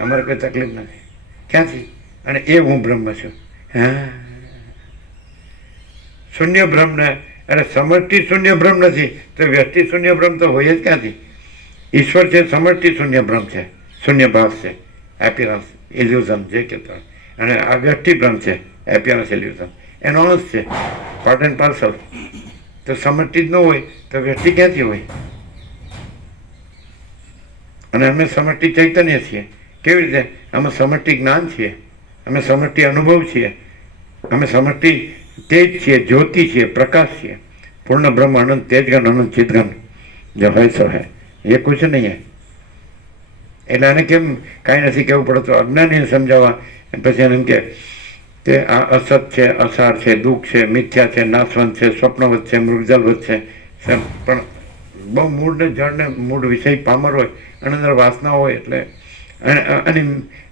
અમારે કોઈ તકલીફ નથી. ક્યાંથી? અને એ હું બ્રહ્મ છું. હા, શૂન્ય બ્રહ્મને, અરે સમષ્ટિ શૂન્ય બ્રહ્મ નથી તો વ્યષ્ટિ શૂન્ય બ્રહ્મ તો હોય જ ક્યાંથી? ઈશ્વર છે, સમષ્ટિ શૂન્ય બ્રહ્મ છે, શૂન્ય ભાવ છે, એપિયરન્સ ઇલ્યુઝન જે કહેતો હોય. અને આ વ્યષ્ટિ બ્રહ્મ છે, એપિયરન્સ ઇલ્યુઝન, એનો અંશ છે, પાર્ટ એન્ડ પાર્સલ. તો સમષ્ટિ જ ન હોય તો વ્યષ્ટિ ક્યાંથી હોય? અને અમે સમષ્ટિ ચૈતન્ય છીએ. કેવી રીતે? અમે સમષ્ટિ જ્ઞાન છીએ, અમે સમષ્ટિ અનુભવ છીએ, અમે સમષ્ટિ તેજ છીએ, જ્યોતિ છીએ, પ્રકાશ છીએ. પૂર્ણ બ્રહ્મ અનંત તેજગન અનંત ચિદગન જો હોય સો હે, એ કુછ નહીં હે. એટલે આને કેમ કાંઈ નથી કહેવું પડતું? અજ્ઞાનીને સમજાવવા. પછી એને એમ કે આ અસત છે, અસાર છે, દુઃખ છે, મિથ્યા છે, નાશવંત છે, સ્વપ્નવત છે, મૃગજલવત છે. પણ બહુ મૂળને જળને મૂળ વિષય પામર હોય અને અંદર વાસના હોય. એટલે અને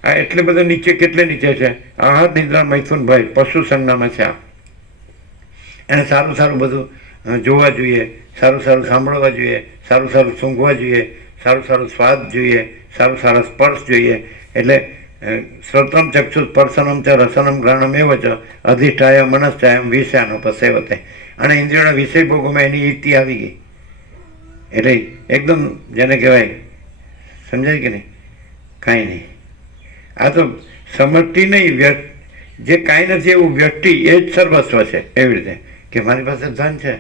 આ એટલે બધા નીચે, કેટલે નીચે છે. આહાર નિદ્રા મૈથુન ભય પશુ સંજ્ઞામાં છે. આ એને સારું સારું બધું જોવા જોઈએ, સારું સારું સાંભળવા જોઈએ, સારું સારું સૂંઘવા જોઈએ, સારું સારું સ્વાદ જોઈએ, સારું સારા સ્પર્શ જોઈએ. એટલે શ્રોત્રમ ચક્ષુ સ્પર્શનમ ચ રસનમ ગ્રહણમ એવ ચ અધિષ્ઠાય મનશ્ચાયમ વિષયાનો પસેવતે. અને ઇન્દ્રિયોના વિષય ભોગોમાં એની યુક્તિ આવી ગઈ. એટલે એકદમ જેને કહેવાય, સમજાય કે નહીં? કાંઈ નહીં. આ તો સમષ્ટિ નહીં, જે કાંઈ નથી એવું વ્યક્તિ એ જ સર્વસ્વ છે. એવી રીતે કે મારી પાસે ધન છે,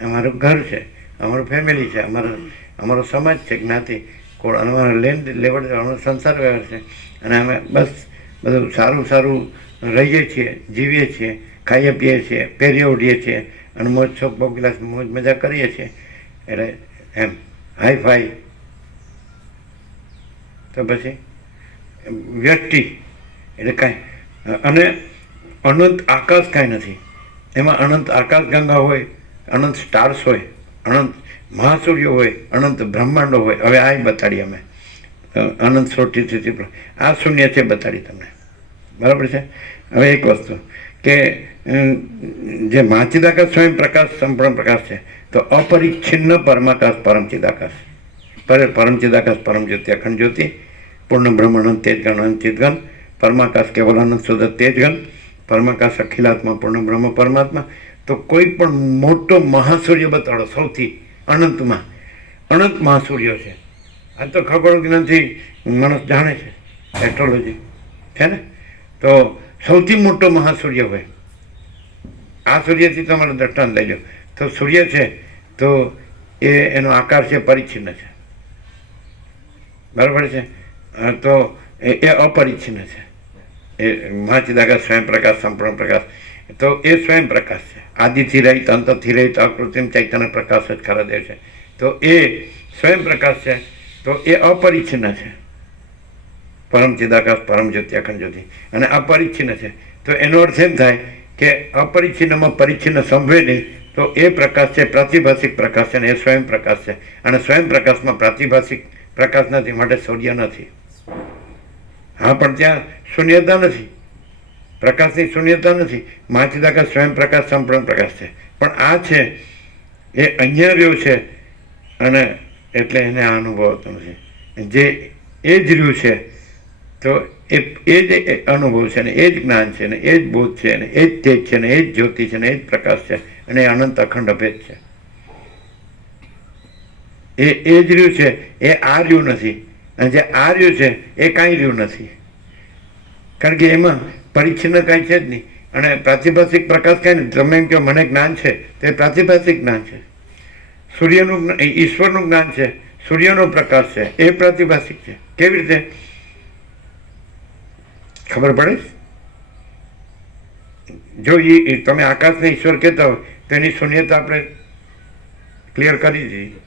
અમારું ઘર છે, અમારું ફેમિલી છે, અમારો સમાજ છે, જ્ઞાતિ કોળ, અને અમારો લેવડ, અમારો સંસાર વ્યવહાર છે, અને અમે બસ બધું સારું સારું રહીએ છીએ, જીવીએ છીએ, ખાઈએ પીએ છીએ, પહેરીએ ઉઠીએ છીએ, અને મોજ શોખ બહુ ગ્લાસ મોજ મજા કરીએ છીએ. એટલે એમ હાઈ ફાઈ. તો પછી વ્યક્તિ એટલે કાંઈ, અને અનંત આકાશ કાંઈ નથી. એમાં અનંત આકાશ ગંગા હોય, અનંત સ્ટાર્સ હોય, અનંત મહાસૂર્યો હોય, અનંત બ્રહ્માંડો હોય. હવે આ બતાડી અમે અનંત સૃષ્ટિ, આ શૂન્ય છે બતાડી તમને. બરાબર છે? હવે એક વસ્તુ કે જે મહાચિદાકાશ સ્વયં પ્રકાશ સંપૂર્ણ પ્રકાશ છે, તો અપરિચ્છિન્ન પરમાકાશ પરમચિદાકાશ, પરમચિદાકાશ પરમ જ્યોતિ અખંડ જ્યોતિ, પૂર્ણ બ્રહ્મ અનંત તેજગણ અનંત ચિદગન, પરમાકાશ કેવલ અનંત શુદ્ધ તેજગન, પરમાકાશ અખિલાત્મા પૂર્ણ બ્રહ્મ પરમાત્મા. તો કોઈ પણ મોટો મહાસૂર્ય બતાડો સૌથી અનંતમાં, અનંત મહાસૂર્ય છે. આ તો ખગોળ જ્ઞાનથી માણસ જાણે છે, એસ્ટ્રોલોજી છે ને. તો સૌથી મોટો મહાસૂર્ય હોય. આ સૂર્યથી તમારે દ્રષ્ટાંત લઈ લો તો સૂર્ય છે, તો એનો આકાર છે, પરિચ્છિન્ન છે. બરાબર છે? તો એ અપરિચ્છિન્ન છે. એ મહાચિદાકાશ સ્વયં પ્રકાશ સંપૂર્ણ પ્રકાશ, તો એ સ્વયં પ્રકાશ છે. આદિથી રહિત, અંતથી રહિત, અકૃત્રિમ ચૈતન્ય પ્રકાશ જ ખરા દેવ છે. તો એ સ્વયં પ્રકાશ છે, તો એ અપરિચ્છિન્ન છે. પરમ ચિદાકાશ પરમ જ્યોતિ અખંડ જ્યોતિ, અને અપરિચ્છિન્ન છે. તો એનો અર્થ એમ થાય કે અપરિચ્છિન્નમાં પરિચ્છિન્ન સંભવે નહીં. તો એ પ્રકાશ છે, પ્રાતિભાષિક પ્રકાશ છે, અને એ સ્વયં પ્રકાશ છે. અને સ્વયં પ્રકાશમાં પ્રાતિભાષિક પ્રકાશ નથી, માટે સૂર્ય નથી. હા, પણ ત્યાં શૂન્યતા નથી, પ્રકાશની શૂન્યતા નથી. મહાચિદાકાશ સ્વયં પ્રકાશ સંપૂર્ણ પ્રકાશ છે. પણ આ છે એ અહીંયા રહ્યો છે, અને એટલે એને આ અનુભવ આવતો નથી. જે એ જ રહ્યું છે, તો એ જ અનુભવ છે ને એ જ જ્ઞાન છે ને એ જ બોધ છે ને એ જ તેજ છે ને એ જ જ્યોતિ છે ને એ જ પ્રકાશ છે અને એ અનંત અખંડ અભેદ છે. એ જ રહ્યું છે એ આ રહ્યું નથી, અને જે આ રહ્યું છે એ કાંઈ રહ્યું નથી, કારણ કે એમાં પરિચ્છિન્ન કાંઈ છે જ નહીં. અને પ્રાતિભાષિક પ્રકાશ કાંઈ નહીં. તમે એમ કહો મને જ્ઞાન છે તે પ્રાતિભાષિક જ્ઞાન છે. સૂર્યનું ઈશ્વરનું જ્ઞાન છે, સૂર્યનો પ્રકાશ છે, એ પ્રાતિભાષિક છે. કેવી રીતે ખબર પડે? જો એ તમે આકાશને ઈશ્વર કહેતા હોય તો એની શૂન્યતા આપણે ક્લિયર કરી દીધી,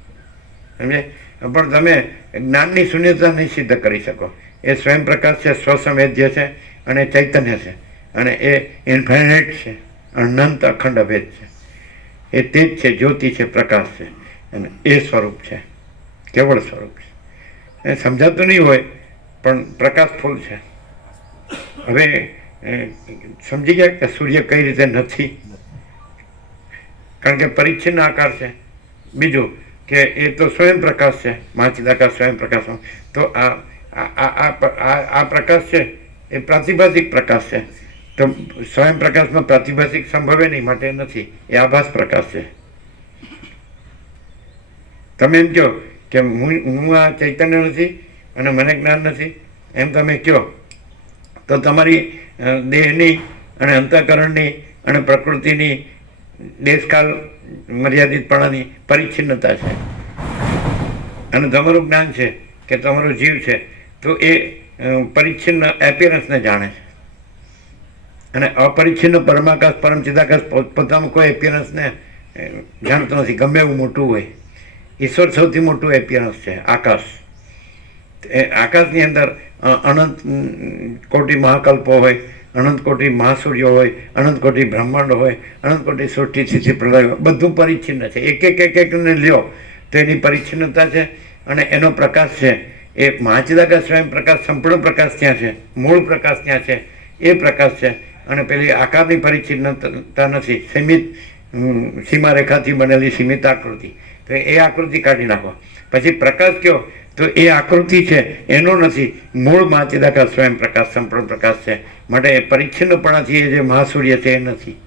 સમજે. પણ તમે જ્ઞાનની શૂન્યતા નહીં સિદ્ધ કરી શકો. એ સ્વયં પ્રકાશ છે, સ્વસંવેદ્ય છે અને ચૈતન્ય છે, અને એ ઇન્ફાઇનાઇટ છે, અનંત અખંડ અભેદ છે. એ તેજ છે, જ્યોતિ છે, પ્રકાશ છે, અને એ સ્વરૂપ છે, કેવળ સ્વરૂપ છે. એ સમજાતું નહીં હોય પણ પ્રકાશફુલ છે. હવે સમજી ગયા કે સૂર્ય કઈ રીતે નથી? કારણ કે પરિચ્છિન્ન આકાર છે. બીજું કે એ તો સ્વયં પ્રકાશ છે, મહાચિદાકાશ સ્વયં પ્રકાશ. તો આ પ્રકાશ છે એ પ્રાતિભાષિક પ્રકાશ છે. તો સ્વયં પ્રકાશમાં પ્રાતિભાષિક સંભવે નહીં, માટે નથી. એ આભાસ પ્રકાશ છે. તમે એમ કહો કે હું આ ચૈતન્ય નથી અને મને જ્ઞાન નથી, એમ તમે કહો તો તમારી દેહની અને અંતઃકરણની અને પ્રકૃતિની દેશકાલ મર્યાદિતપણાની પરિચ્છિન્નતા છે. અને તમારું જ્ઞાન છે કે તમારો જીવ છે તો એ પરિચ્છિન્ન એપિયરન્સને જાણે છે. અને અપરિચ્છિન્ન પરમાકાશ પરમ ચિદાકાશ પોતાનું કોઈ એપિયરન્સને જાણતો નથી, ગમે એવું મોટું હોય. ઈશ્વર સૌથી મોટું એપિયરન્સ છે, આકાશ. એ આકાશની અંદર અનંત કોટી મહાકલ્પો હોય, અનંત કોટી મહાસૂર્યો હોય, અનંત કોટી બ્રહ્માંડો હોય, અનંત કોટી સૃષ્ટિ સ્થિતિ પ્રલય હોય, બધું પરિચ્છિન્ન છે. એકને લ્યો તો એની પરિચ્છિન્નતા છે અને એનો પ્રકાશ છે. એ મહાચિદાકાશ સ્વયં પ્રકાશ, સંપૂર્ણ પ્રકાશ ત્યાં છે, મૂળ પ્રકાશ ત્યાં છે, એ પ્રકાશ છે. અને પેલી આકારની પરિચ્છિન્નતા નથી, સીમિત સીમારેખાથી બનેલી સીમિત આકૃતિ. તો એ આકૃતિ કાઢી નાખો. પછી પ્રકાશ કયો તો એ આકૃતિ છે એનો નથી, મૂળ મહાચિદાકાશ સ્વયં પ્રકાશ સંપૂર્ણ પ્રકાશ છે. માટે એ પરિચ્છિન્નપણાથી એ જે મહાસૂર્ય છે એ નથી.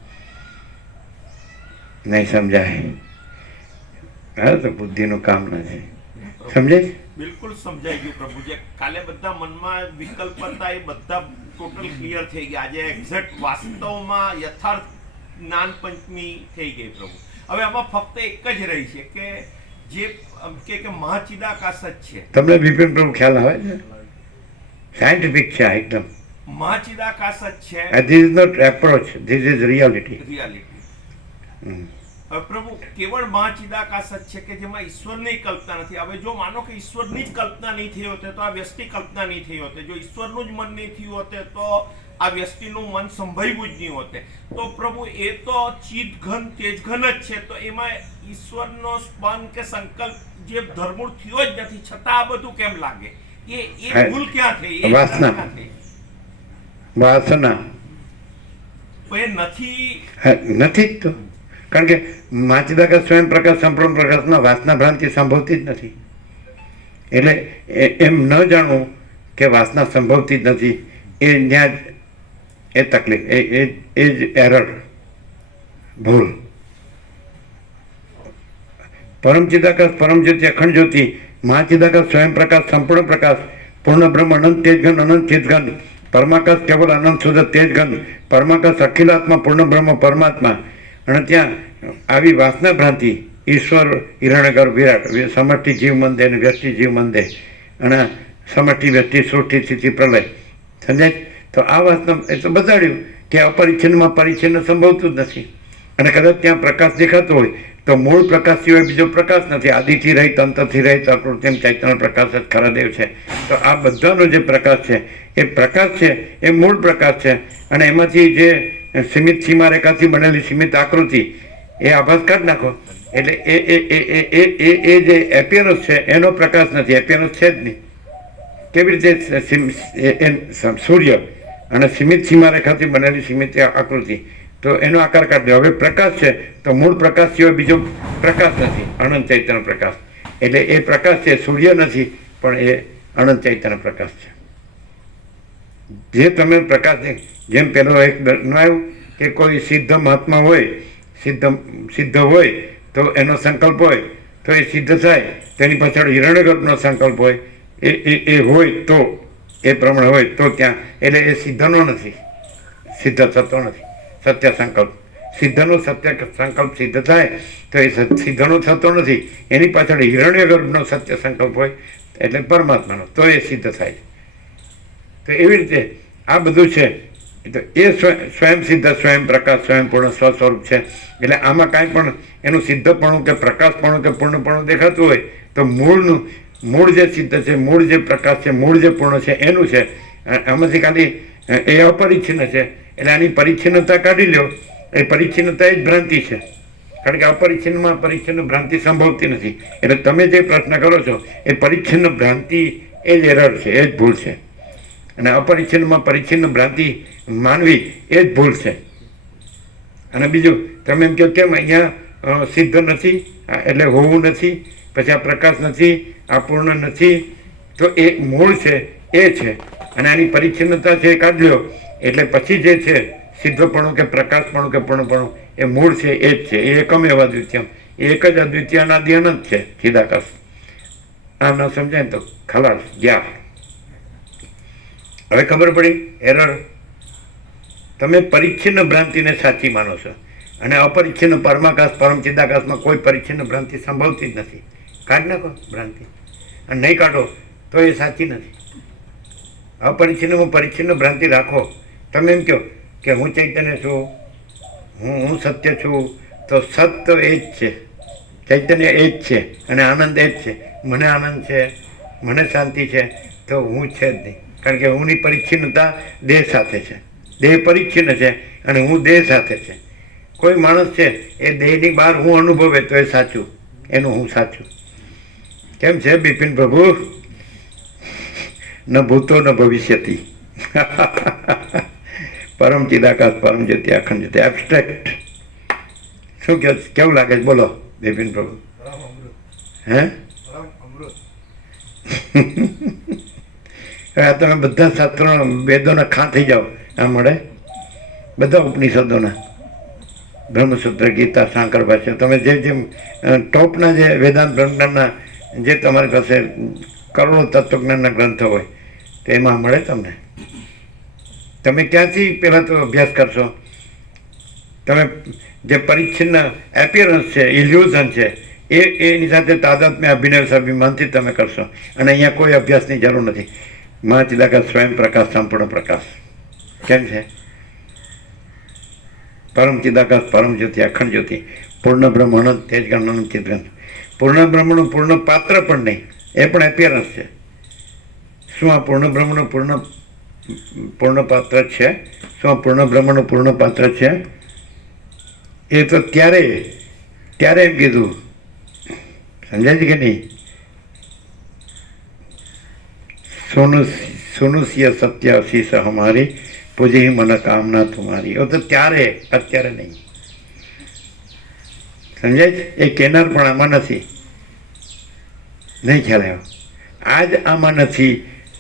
નહીં સમજાય? હા, તો બુદ્ધિનું કામ નથી. સમજાય? બિલકુલ સમજાઈ ગયું પ્રભુજી. કાલે બધા મનમાં વિકલ્પ હતા એ બધા ટોટલ ક્લિયર થઈ ગયા. આજે એક્ઝેક્ટ વાસ્તવમાં યથાર્થ જ્ઞાન પંચમી થઈ ગઈ પ્રભુ. હવે આમાં ફક્ત એક જ રહી છે કે જે કે મહાચિદાકાશ જ છે. તમને બિપિન પ્રભુ ખ્યાલ આવે છે? સાયન્ટિફિક છે આ એકદમ. મહાચિદાકાશ જ છે. This is not approach, this is reality. હવે પ્રભુ કેવળ મહાચિદાકાશ જ છે કે જેમાં ઈશ્વરની કલ્પના નથી. હવે જો માનો કે ઈશ્વરની જ કલ્પના નહીં થઈ હોતે તો આ વ્યષ્ટિ કલ્પના નહીં થઈ હોતે. જો ઈશ્વરનું જ મન નહીં થયું હોતે તો આ વ્યષ્ટિનું મન સંભવ્યું જ નહીં હોતે. તો પ્રભુ એ તો ચિત ઘન તેજ ઘન જ છે. તો એમાં ઈશ્વરનો સ્પંદ કે સંકલ્પ જે ધર્મૂળ થયો જ નથી, છતાં આ બધું કેમ લાગે? એ ભૂલ ક્યાં થઈ? વાસના. વાસના એ નથી જ તો. કારણ કે મહાચિદાકાશ સ્વયં પ્રકાશ સંપૂર્ણ પ્રકાશમાં વાસના ભ્રાંતિ સંભવતી જ નથી. એટલે એમ ન જાણવું કે વાસના સંભવતી જ નથી, એ ત્યાં જ એ તકલીફ, એ જ એરર, ભૂલ. પરમ ચિદાકાશ પરમ જ્યોતિ અખંડ જ્યોતિ મહાચિદાકાશ સ્વયં પ્રકાશ સંપૂર્ણ પ્રકાશ પૂર્ણ બ્રહ્મ અનંત તેજઘન અનંત ચિદઘન પરમાકાશ કેવળ અનંત શુદ્ધ તેજઘન પરમાકાશ અખિલાત્મા પૂર્ણ બ્રહ્મ પરમાત્મા. અને ત્યાં આવી વાસના ભ્રાંતિ ઈશ્વર હિરણ્યગર્ભ વિરાટ સમષ્ટિ જીવ મંદે અને વ્યષ્ટિ જીવ મંદે અને સમષ્ટિ વ્યષ્ટિ સૃષ્ટિ સ્થિતિ પ્રલય. સમજાય? તો આ વાસના એ તો બતાડ્યું કે અપરિચ્છિન્નમાં પરિચ્છિન્ન સંભવતું જ નથી. અને કદાચ ત્યાં પ્રકાશ દેખાતો હોય તો મૂળ પ્રકાશ સિવાય બીજો પ્રકાશ નથી. આદિથી રહિત, અંતથી રહિત, અકૃત્રિમ ચૈતન્ય પ્રકાશ જ ખરાદેવ છે. તો આ બધાનો જે પ્રકાશ છે એ પ્રકાશ છે એ મૂળ પ્રકાશ છે. અને એમાંથી જે સીમિત સીમારેખાથી બનેલી સીમિત આકૃતિ એ આભાસ કાઢી નાખો એટલે એ જે એપિયરન્સ છે એનો પ્રકાશ નથી, એપિયરન્સ છે જ નહીં. કેવી રીતે સૂર્ય અને સીમિત સીમારેખાથી બનેલી સીમિત આકૃતિ, તો એનો આકાર કાઢી દો. હવે પ્રકાશ છે તો મૂળ પ્રકાશ સિવાય બીજો પ્રકાશ નથી, અનંત ચૈતન્ય પ્રકાશ. એટલે એ પ્રકાશ છે, સૂર્ય નથી પણ એ અનંત ચૈતન્ય પ્રકાશ છે. જે તમે પ્રકાશ, જેમ પેલો એક ન આવ્યું કે કોઈ સિદ્ધ મહાત્મા હોય, સિદ્ધ હોય તો એનો સંકલ્પ હોય તો એ સિદ્ધ થાય, તેની પાછળ હિરણ્યગર્ભનો સંકલ્પ હોય, એ હોય તો એ પ્રમાણે હોય તો ત્યાં, એટલે એ સિદ્ધનો નથી, સિદ્ધ થતો નથી. સત્ય સંકલ્પ, સિદ્ધનો સત્ય સંકલ્પ સિદ્ધ થાય તો એ સિદ્ધનો થતો નથી, એની પાછળ હિરણ્યગર્ભનો સત્ય સંકલ્પ હોય એટલે પરમાત્માનો, તો એ સિદ્ધ થાય. તો એવી રીતે આ બધું છે. તો એ સ્વયં સિદ્ધ, સ્વયં પ્રકાશ, સ્વયં પૂર્ણ સ્વસ્વરૂપ છે. એટલે આમાં કાંઈ પણ એનું સિદ્ધપણું કે પ્રકાશપણું કે પૂર્ણપણું દેખાતું હોય તો મૂળ જે સિદ્ધ છે, મૂળ જે પ્રકાશ છે, મૂળ જે પૂર્ણ છે એનું છે. આમાંથી ખાલી એ અપરિચ્છિન્ન છે, એટલે આની પરિચ્છિન્નતા કાઢી લો. એ પરિચ્છિન્નતા એ જ ભ્રાંતિ છે, કારણ કે અપરિચ્છિન્નમાં પરિચ્છિન્ન ભ્રાંતિ સંભવતી નથી. એટલે તમે જે પ્રશ્ન કરો છો એ પરિચ્છિન્ન ભ્રાંતિ એ જ એરર છે, એ જ ભૂલ છે. અને અપરિચ્છિન્નમાં પરિચ્છિન્ન ભ્રાંતિ માનવી એ જ ભૂલ છે. અને બીજું તમે એમ કહો કેમ અહીંયા સિદ્ધ નથી, એટલે હોવું નથી, પછી આ પ્રકાશ નથી, આ પૂર્ણ નથી, તો એ મૂળ છે એ છે. અને આની પરિચ્છિન્નતા છે એ કાઢ લ્યો એટલે પછી જે છે સિદ્ધપણું કે પ્રકાશપણું કે પૂર્ણપણું એ મૂળ છે એ જ છે. એ એકમેવ અદ્વિતીયમ, એ એક જ અદ્વિતીય અનાદિ અનંત છે, ચિદાકાશ. આમ ન સમજાય ને તો ખલાસ ગયા. હવે ખબર પડી એરર. તમે પરિચ્છિન્ન ભ્રાંતિને સાચી માનો છો અને અપરિચ્છિન્ન પરમાકાશ, પરમ ચિદાકાશમાં કોઈ પરિચ્છિન્ન ભ્રાંતિ સંભવતી જ નથી. કાઢ નાખો ભ્રાંતિ, અને નહીં કાઢો તો એ સાચી નથી. અપરિચ્છિન્નમાં પરિચ્છિન્ન ભ્રાંતિ રાખો. તમે એમ કહો કે હું ચૈતન્ય છું, હું સત્ય છું, તો સત્ય એ જ છે, ચૈતન્ય એ જ છે, અને આનંદ એ જ છે. મને આનંદ છે, મને શાંતિ છે, તો હું છે જ નહીં, કારણ કે હુંની પરિચ્છિન્નતા દેહ સાથે છે. દેહ પરિચ્છિન્ન છે અને હું દેહ સાથે છે. કોઈ માણસ છે એ દેહની બહાર હું અનુભવે તો એ સાચું, એનું હું સાચું. કેમ છે બિપિન પ્રભુ? ન ભૂતો ન ભવિષ્યતિ. પરમ ચિદાકાશ, પરમ જ્યોતિ, અખંડ જ્યોતિ, એબ્સ્ટ્રેક્ટ. શું કેવું લાગે છે બોલો બિપિન પ્રભુ? હે? આ તમે બધા શાસ્ત્રો વેદોના ખા થઈ જાઓ. આ મળે બધા ઉપનિષદોના, બ્રહ્મસૂત્ર, ગીતા, શાંકર ભાષ્ય, તમે જેમ ટોપના જે વેદાંત બ્રહ્મજ્ઞાનના જે તમારી પાસે કરોડો તત્વજ્ઞાનના ગ્રંથો હોય તેમાં મળે તમને. તમે ક્યાંથી પહેલાં તો અભ્યાસ કરશો? તમે જે પરિચ્છિન્ન એપિયરન્સ છે, ઇલ્યુઝન છે, એની સાથે તાદાત્મ્ય અભિનય સ્વાભિમાનથી તમે કરશો. અને અહીંયા કોઈ અભ્યાસની જરૂર નથી. મા ચિદાકાશ, સ્વયં પ્રકાશ, સંપૂર્ણ પ્રકાશ. કેમ છે? પરમ ચિદાકાશ, પરમ જ્યોતિ, અખંડ જ્યોતિ, પૂર્ણ બ્રહ્મણ, તેજ ગણ, ચિદગણ. પૂર્ણ બ્રહ્મનું પૂર્ણ પાત્ર પણ નહીં, એ પણ એપિયરન્સ છે. શું આ પૂર્ણ બ્રહ્મનું પૂર્ણ પાત્ર છે? શું આ પૂર્ણ બ્રહ્મનું પૂર્ણ પાત્ર છે? એ તો ત્યારે એમ કીધું, સમજાય છે કે નહીં? સુનુષ્ય સત્ય અશીષ હમારી, પૂજી મન કામના તુમારી. એ તો ત્યારે, અત્યારે નહીં. સમજાય છે? એ કેનાર પણ આમાં નથી. નહીં ખ્યાલ આવ્યો? આજ આમાં નથી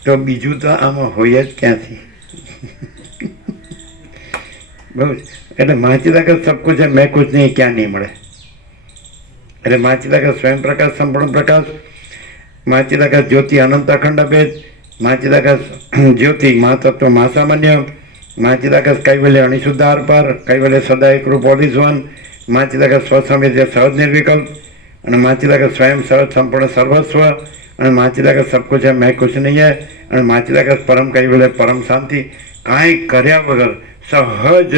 તો બીજું તો આમાં હોય જ ક્યાંથી? બહુ. એટલે માચિદાકાશ સબ કુછ है, मैं कुछ नहीं, ક્યાં નહીં મળે. એટલે માચિદાકાશ સ્વયં પ્રકાશ, સંપૂર્ણ પ્રકાશ, માચિદાકાશ જ્યોતિ, અનંત અખંડ અભેદ, માચિદાકાશ જ્યોતિ, મહાતત્વ, મહાસામાન્ય, માચિદાકાશ કૈવલ્ય, અણિશુદ્ધાર પર, કૈવલ્ય સદા એકરૂપ, ઓલ ઇઝ વન, માચિદાકાશ સ્વસંવેદ્ય, સહજ નિર્વિકલ્પ, અને માચિદાકાશ સ્વયં સહજ સંપૂર્ણ સર્વસ્વ, અને માચિદાકાશ સબ કુછ है, मैं कुछ नहीं है, અને માચિદાકાશ પરમ કૈવલ્ય, પરમ શાંતિ, કાંઈ કર્યા વગર સહજ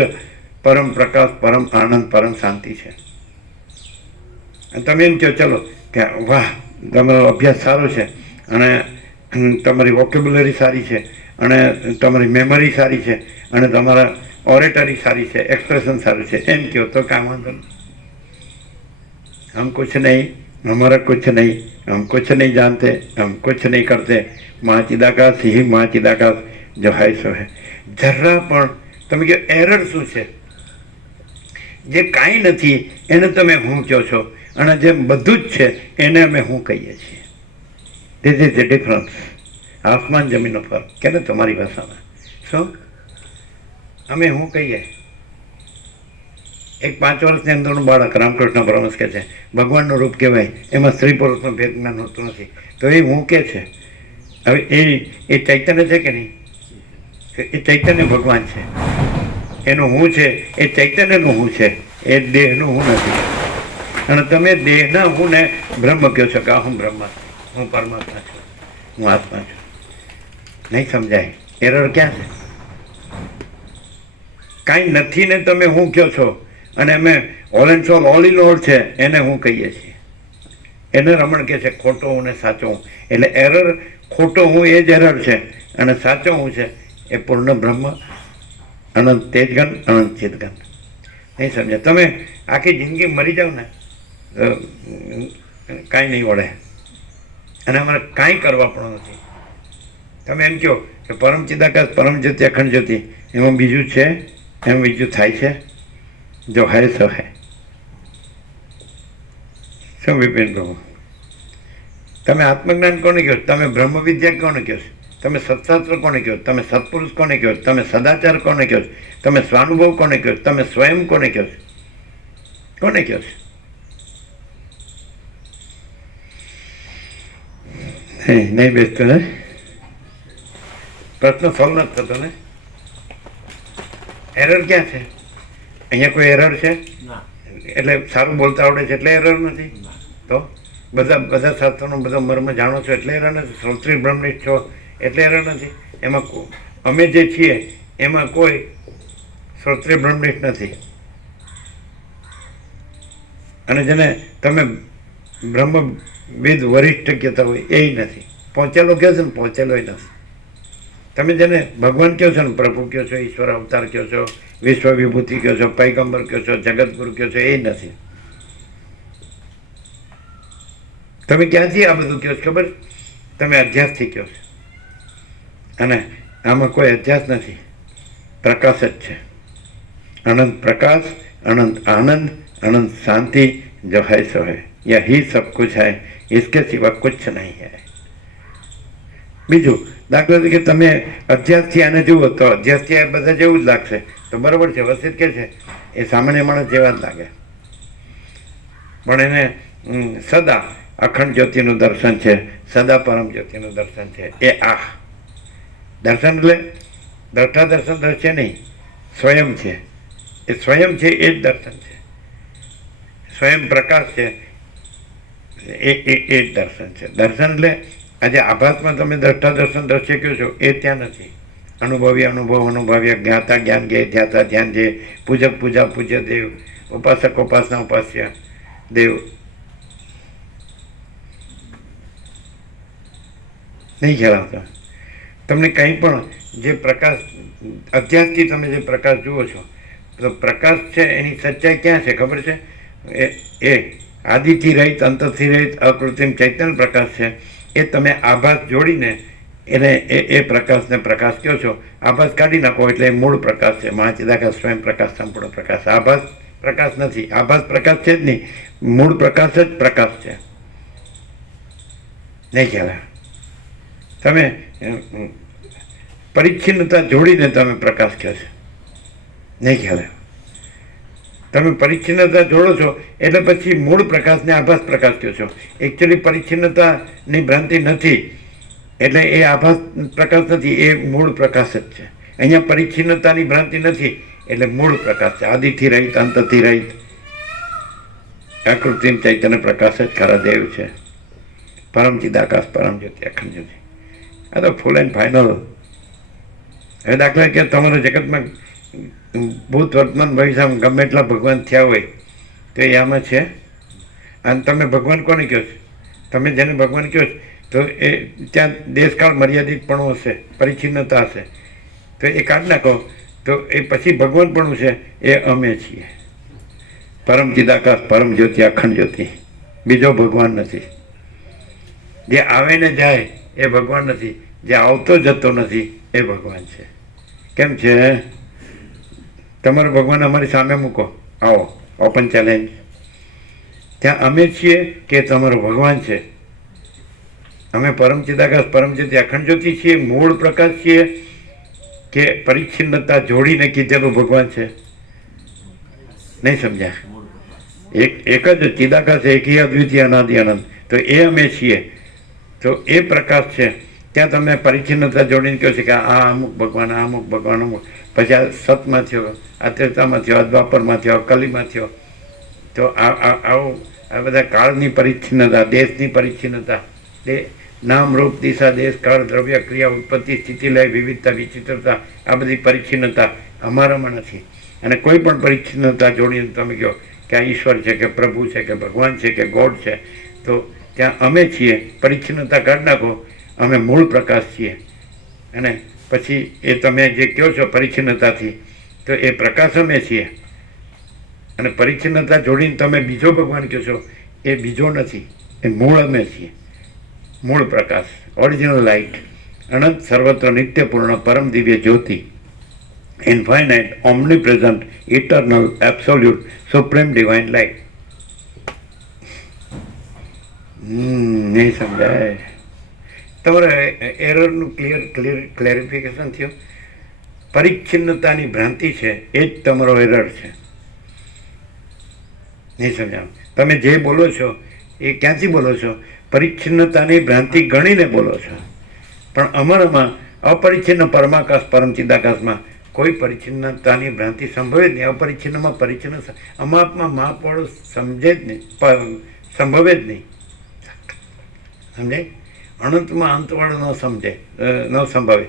પરમ પ્રકાશ, પરમ આનંદ, પરમ શાંતિ છે. તમે એમ કહો ચલો કે વાહ, તમારો અભ્યાસ સારો છે અને તમારી વોકેબ્યુલરી સારી છે અને તમારી મેમરી સારી છે અને તમારા ઓરેટરી સારી છે, એક્સપ્રેશન સારું છે, એમ કહો તો કામ વાંધો નહીં. हम कुछ नहीं, हमारा कुछ नहीं, हम कुछ नहीं जानते, हम कुछ नहीं करते, माँ चिदाकाश ही माँ चिदाकाश जो है सो है. જરા પણ તમે કહો એરર શું છે? જે કાંઈ નથી એને તમે હું કહો છો અને જે બધું જ છે એને અમે હું કહીએ છીએ. This is the difference. આસમાન જમીનનો ફરક કે ને તમારી ભાષામાં. શું અમે હું કહીએ, એક 5 વર્ષની અંદરનું બાળક રામકૃષ્ણ પરમહંસ કહે છે ભગવાનનું રૂપ કહેવાય, એમાં સ્ત્રી પુરુષનું ભેદ જ્ઞાન હોતું નથી. તો એ હું કે છે, હવે એ ચૈતન્ય છે કે નહીં? એ ચૈતન્ય ભગવાન છે, એનું હું છે, એ ચૈતન્યનું હું છે, એ દેહનું હું નથી. અને તમે દેહના હું ને બ્રહ્મ કહો છો કે હું બ્રહ્મ, હું પરમાત્મા છું, હું આત્મા છું. નહીં સમજાય, એરર ક્યાં છે? કાંઈ નથી ને તમે હું કહો છો, અને અમે all and soul all in all છે એને હું કહીએ છીએ. એને રમણ કહે છે ખોટો હું ને સાચો હું. એટલે એરર, ખોટો હું એ જ એરર છે, અને સાચો હું છે એ પૂર્ણ બ્રહ્મ, અનંત તેજગન, અનંત ચિતગન. નહીં સમજ્યા? તમે આખી જિંદગી મરી જાઓ ને કાંઈ નહીં વળે, અને અમારે કાંઈ કરવા પણ નથી. તમે એમ કહો કે પરમ ચિદાકાશ, પરમ જ્યોતિ, અખંડ જ્યોતિ, એમાં બીજું છે, એમ બીજું થાય છે? જો હૈ સો હૈ. શું વિપિન પ્રભુ, તમે આત્મજ્ઞાન કોને કહો? તમે બ્રહ્મ વિદ્યા કોને કહો? તમે સત્શાસ્ત્ર કોને કહો? તમે સત્પુરુષ કોને કહો? તમે સદાચાર કોને કહો? તમે સ્વાનુભવ કોને કહો? તમે સ્વયં કોને કહો? કોને કહો? નહીં બેસતો ને, પ્રશ્ન સોલ્વ નથી થતો ને. એરર ક્યાં છે? અહીંયા કોઈ એરર છે? એટલે સારું બોલતા આવડે છે એટલે એરર નથી? તો બધા શાસ્ત્રોનો બધો મર્મ જાણો છો એટલે એરર નથી? શ્રોત્રિય બ્રહ્મનિષ્ઠ છો એટલે એરર નથી? એમાં અમે જે છીએ એમાં કોઈ શ્રોત્રિય બ્રહ્મનિષ્ઠ નથી. અને જેને તમે બ્રહ્મવિદ વરિષ્ઠ કહેતા હોય એ નથી. પહોંચેલો કહો છો ને, પહોંચેલો એ નથી. તમે જેને ભગવાન કહો છો ને, પ્રભુ કહો છો, ઈશ્વર અવતાર કહો છો, વિશ્વ વિભૂતિ કહો છો, પૈગંબર કહો છો, જગતગુરુ કહો છો, એ નથી. તમે ક્યાંથી આ બધું કહો છો ખબર? તમે અધ્યાસથી કહો છો, અને આમાં કોઈ અધ્યાસ નથી, પ્રકાશ જ છે. અનંત પ્રકાશ, અનંત આનંદ, અનંત शांति जो है सो है, यही सब कुछ है, इसके सिवा कुछ नहीं है. બીજું દાખલા તરીકે તમે અધ્યાસથી આને જુઓ તો અધ્યાસથી આ બધા જેવું જ લાગશે, તો બરાબર છે. વસિત કે છે એ સામાન્ય માણસ જેવા જ લાગે, પણ એને સદા અખંડ જ્યોતિનું દર્શન છે, સદા પરમ જ્યોતિનું દર્શન છે. એ આ દર્શન એટલે દ્રષ્ટા દર્શન દર્શે નહીં, સ્વયં છે. એ સ્વયં છે એ જ દર્શન છે. સ્વયં પ્રકાશ છે એ જ દર્શન છે. દર્શન એટલે આજે આભાસમાં તમે દ્રષ્ટા દર્શન દ્રશ્ય કહો છો એ ત્યાં નથી. અનુભવી અનુભવ અનુભવ્ય, જ્ઞાતા જ્ઞાન જ્ઞેય, ધ્યાતા ધ્યાન જે, પૂજક પૂજા પૂજ્ય દેવ, ઉપાસક ઉપાસના ઉપાસ્ય દેવ. નહીં ખ્યાલ આવતો તમને કંઈ પણ? જે પ્રકાશ અધ્યાસથી તમે જે પ્રકાશ જુઓ છો, તો પ્રકાશ છે એની સચ્ચાઈ ક્યાં છે ખબર છે? એ આદિથી રહિત, અંતથી રહિત, અકૃત્રિમ ચૈતન્ય પ્રકાશ છે. એ તમે આભાસ જોડીને એને એ પ્રકાશને પ્રકાશ કહો છો. આભાસ કાઢી નાખો એટલે એ મૂળ પ્રકાશ છે, મહાચિદાકાશ સ્વયં પ્રકાશ, સંપૂર્ણ પ્રકાશ. આભાસ પ્રકાશ નથી, આભાસ પ્રકાશ છે જ નહીં, મૂળ પ્રકાશ જ પ્રકાશ છે. નહીં ખ્યાલ? તમે પરિચ્છિન્નતા જોડીને તમે પ્રકાશ કહો છો. નહીં ખ્યાલ? તમે પરિચ્છિન્નતા જોડો છો એટલે પછી મૂળ પ્રકાશને આભાસ પ્રકાશ કહો છો. એકચ્યુઅલી પરિચ્છિન્નતાની ભ્રાંતિ નથી એટલે એ આભાસ પ્રકાશ નથી, એ મૂળ પ્રકાશ જ છે. અહીંયા પરિચ્છિન્નતાની ભ્રાંતિ નથી એટલે મૂળ પ્રકાશ છે. આદિથી રહિત, અંતથી રહિત, અકૃત્રિમ ચૈતન્ય પ્રકાશ જ ખરા દેવ છે. પરમ ચિદાકાશ, પરમ જ્યોતિ, અખંડ જ્યોતિ. આ તો ફૂલ એન્ડ ફાઇનલ. હવે દાખલા કે તમારા જગતમાં ભૂત, વર્તમાન, ભવિષ્યમાં ગમે એટલા ભગવાન થયા હોય તો એ આમાં છે. અને તમે ભગવાન કોને કહો છો? તમે જેને ભગવાન કહો છો તો એ ત્યાં દેશકાળ મર્યાદિત પણ હશે, પરિચ્છિન્નતા હશે, તો એ કાઢ નાખો તો એ પછી ભગવાન પણ છે એ અમે છીએ. પરમ ચિદાકાશ, પરમ જ્યોતિ, અખંડ જ્યોતિ. બીજો ભગવાન નથી. જે આવે ને જાય એ ભગવાન નથી, જે આવતો જતો નથી એ ભગવાન છે. કેમ છે? તમારો ભગવાન અમારી સામે મૂકો, આવો, ઓપન ચેલેન્જ. ત્યાં અમે છીએ કે તમારો ભગવાન છે? અમે પરમ ચિદાકાશ, પરમ જ્યોતિ, અખંડ જ્યોતિ છીએ, મૂળ પ્રકાશ છીએ, કે પરિચ્છિન્નતા જોડીને કીધેલું ભગવાન છે? નહીં સમજ્યા? એક જ ચિદાકાશ, એક ही અદ્વિતીય અનાદિ અનંત. તો એ અમે છીએ, તો એ પ્રકાશ છે. ત્યાં તમે પરિચ્છિન્નતા જોડીને કહો છો કે આ અમુક ભગવાન, આ અમુક ભગવાન, અમુક, પછી આ સતમાં થયો, આ ત્રેતામાં થયો, આ દ્વાપરમાં થયો, આ કલીમાં થયો. તો આવું આ બધા કાળની પરિચ્છિન્નતા, દેશની પરિચ્છિન્નતા, નામ રૂપ દિશા દેશ કાળ દ્રવ્ય ક્રિયા ઉત્પત્તિ સ્થિતિ લય વિવિધતા વિચિત્રતા, આ બધી પરિચ્છિન્નતા અમારામાં નથી. અને કોઈ પણ પરિચ્છિન્નતા જોડીને તમે કહો કે આ ઈશ્વર છે કે પ્રભુ છે કે ભગવાન છે કે ગોડ છે, તો ત્યાં અમે છીએ. પરિચ્છિન્નતા કાઢી નાખો, અમે મૂળ પ્રકાશ છીએ. અને પછી એ તમે જે કહો છો પરિચ્છિન્નતાથી, તો એ પ્રકાશ અમે છીએ. અને પરિચ્છિન્નતા જોડીને તમે બીજો ભગવાન કહો છો, એ બીજો નથી, એ મૂળ અમે છીએ. મૂળ પ્રકાશ, ઓરિજિનલ લાઇટ, અનંત સર્વત્ર નિત્યપૂર્ણ પરમ દિવ્ય જ્યોતિ, infinite, omnipresent, eternal, absolute, supreme divine light. નહીં સમજાય? તમારે એરરનું ક્લેરિફિકેશન થયું? પરિચ્છિન્નતાની ભ્રાંતિ છે એ જ તમારો એરર છે. નહીં સમજાવ? તમે જે બોલો છો એ ક્યાંથી બોલો છો? પરિચ્છિન્નતાની ભ્રાંતિ ગણીને બોલો છો. પણ અમારામાં અપરિચ્છિન્ન પરમાકાશ પરમ ચિદાકાશમાં કોઈ પરિચ્છિન્નતાની ભ્રાંતિ સંભવે જ નહીં. અપરિચ્છિન્નમાં પરિચ્છિન્ન અમાપમાં માપવાળું સમજે જ નહીં, સંભવે જ નહીં. સમજાય? અનંતમાં અંતવાળું ન સમજે, ન સંભવે.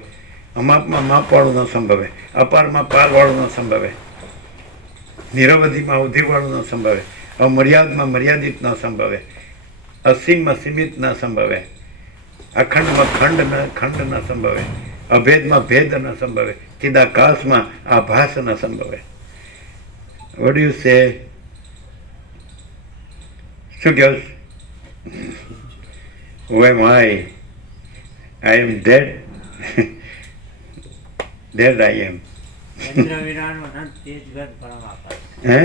અમાપમાં માપવાળું ન સંભવે, અપારમાં પારવાળું ન સંભવે, નિરવધિમાં અવધિવાળું ન સંભવે, અમર્યાદમાં મર્યાદિત ન સંભવે, અસીમમાં સીમિત ન સંભવે, અખંડમાં ખંડ ન સંભવે, અભેદમાં ભેદ ન સંભવે, ચિદાકાશમાં આભાસ ન સંભવે. What you say? શું કહો? Who am I? I am dead. Dead I am. કેન્દ્ર વિનાનું અનંત તેજ ઘન પરમ આકાશ. હે?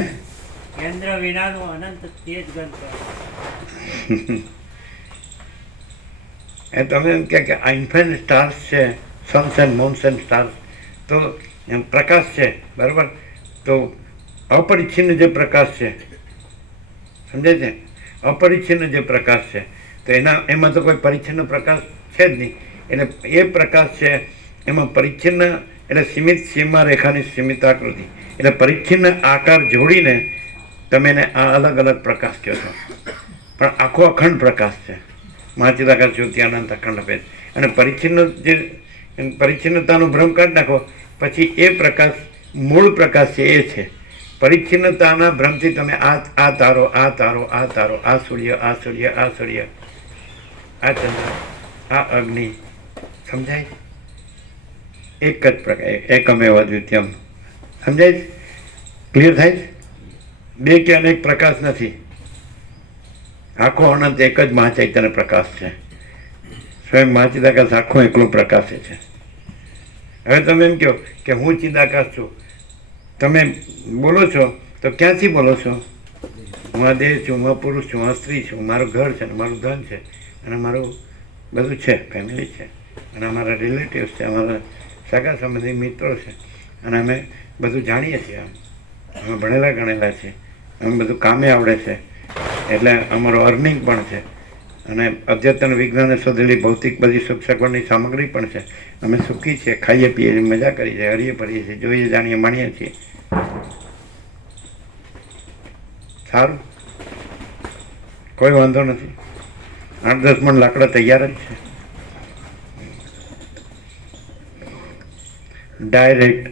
કેન્દ્ર વિનાનું અનંત તેજ ઘન પરમ. એ તમે એમ કે આ ઇન્ફાઇનાઇટ સ્ટાર્સ છે, સન્સ એન્ડ મૂન્સ એન્ડ સ્ટાર્સ, તો એમ પ્રકાશ છે, બરાબર? તો અપરિચ્છિન્ન જે પ્રકાશ છે, સમજાય છે? અપરિચ્છિન્ન જે પ્રકાશ છે, તો એમાં તો કોઈ પરિચ્છિન્ન પ્રકાશ છે જ નહીં. એટલે એ પ્રકાશ છે એમાં પરિચ્છિન્ન એટલે સીમિત સીમા રેખાની સીમિત આકૃતિ, એટલે પરિચ્છિન્ન આકાર જોડીને તમે એને આ અલગ અલગ પ્રકાશ કહો છો. પણ આખો અખંડ પ્રકાશ છે, મહાચિદાકાશ જ્યોતિ અનંત અખંડ ભેદ. અને પરિચ્છિન્નતાનો ભ્રમ કાઢી નાખો, પછી એ પ્રકાશ મૂળ પ્રકાશ છે એ છે. પરિચ્છિન્નતાના ભ્રમથી તમે આ તારો, આ તારો, આ તારો, આ સૂર્ય, આ સૂર્ય, આ સૂર્ય, આ ચંદ્ર, આ અગ્નિ, સમજાય? એક જ પ્રકાર, એકમેવ અદ્વિતીયમ. સમજાય? ક્લિયર થાય? બે કે અનેક પ્રકાશ નથી, આખો અનંત એક જ મહાચૈતન્ય પ્રકાશ છે. સ્વયં મહાચિદાકાશ આખો એકલો પ્રકાશ છે. હવે તમે એમ કહો કે હું ચિદાકાશ છું, તમે બોલો છો તો ક્યાંથી બોલો છો? હું આ દેહ છું, હું આ પુરુષ છું, હું આ સ્ત્રી છું, મારું ઘર છે, મારું ધન છે, અને મારું બધું છે, ફેમિલી છે, અને અમારા રિલેટિવ્સ છે, અમારા સગા સંબંધી મિત્રો છે, અને અમે બધું જાણીએ છીએ. અમે ભણેલા ગણેલા છીએ, અમે બધું કામે આવડે છે, એટલે અમારું અર્નિંગ પણ છે, અને અદ્યતન વિજ્ઞાને શોધેલી ભૌતિક બધી સુખ સગવડની સામગ્રી પણ છે. અમે સુખી છીએ, ખાઈએ પીએ છીએ, મજા કરીએ છીએ, હરીએ ફરીએ છીએ, જોઈએ જાણીએ માણીએ છીએ. સારું, કોઈ વાંધો નથી. 8-10 મણ લાકડા તૈયાર જ છે. ડાયરેક્ટ,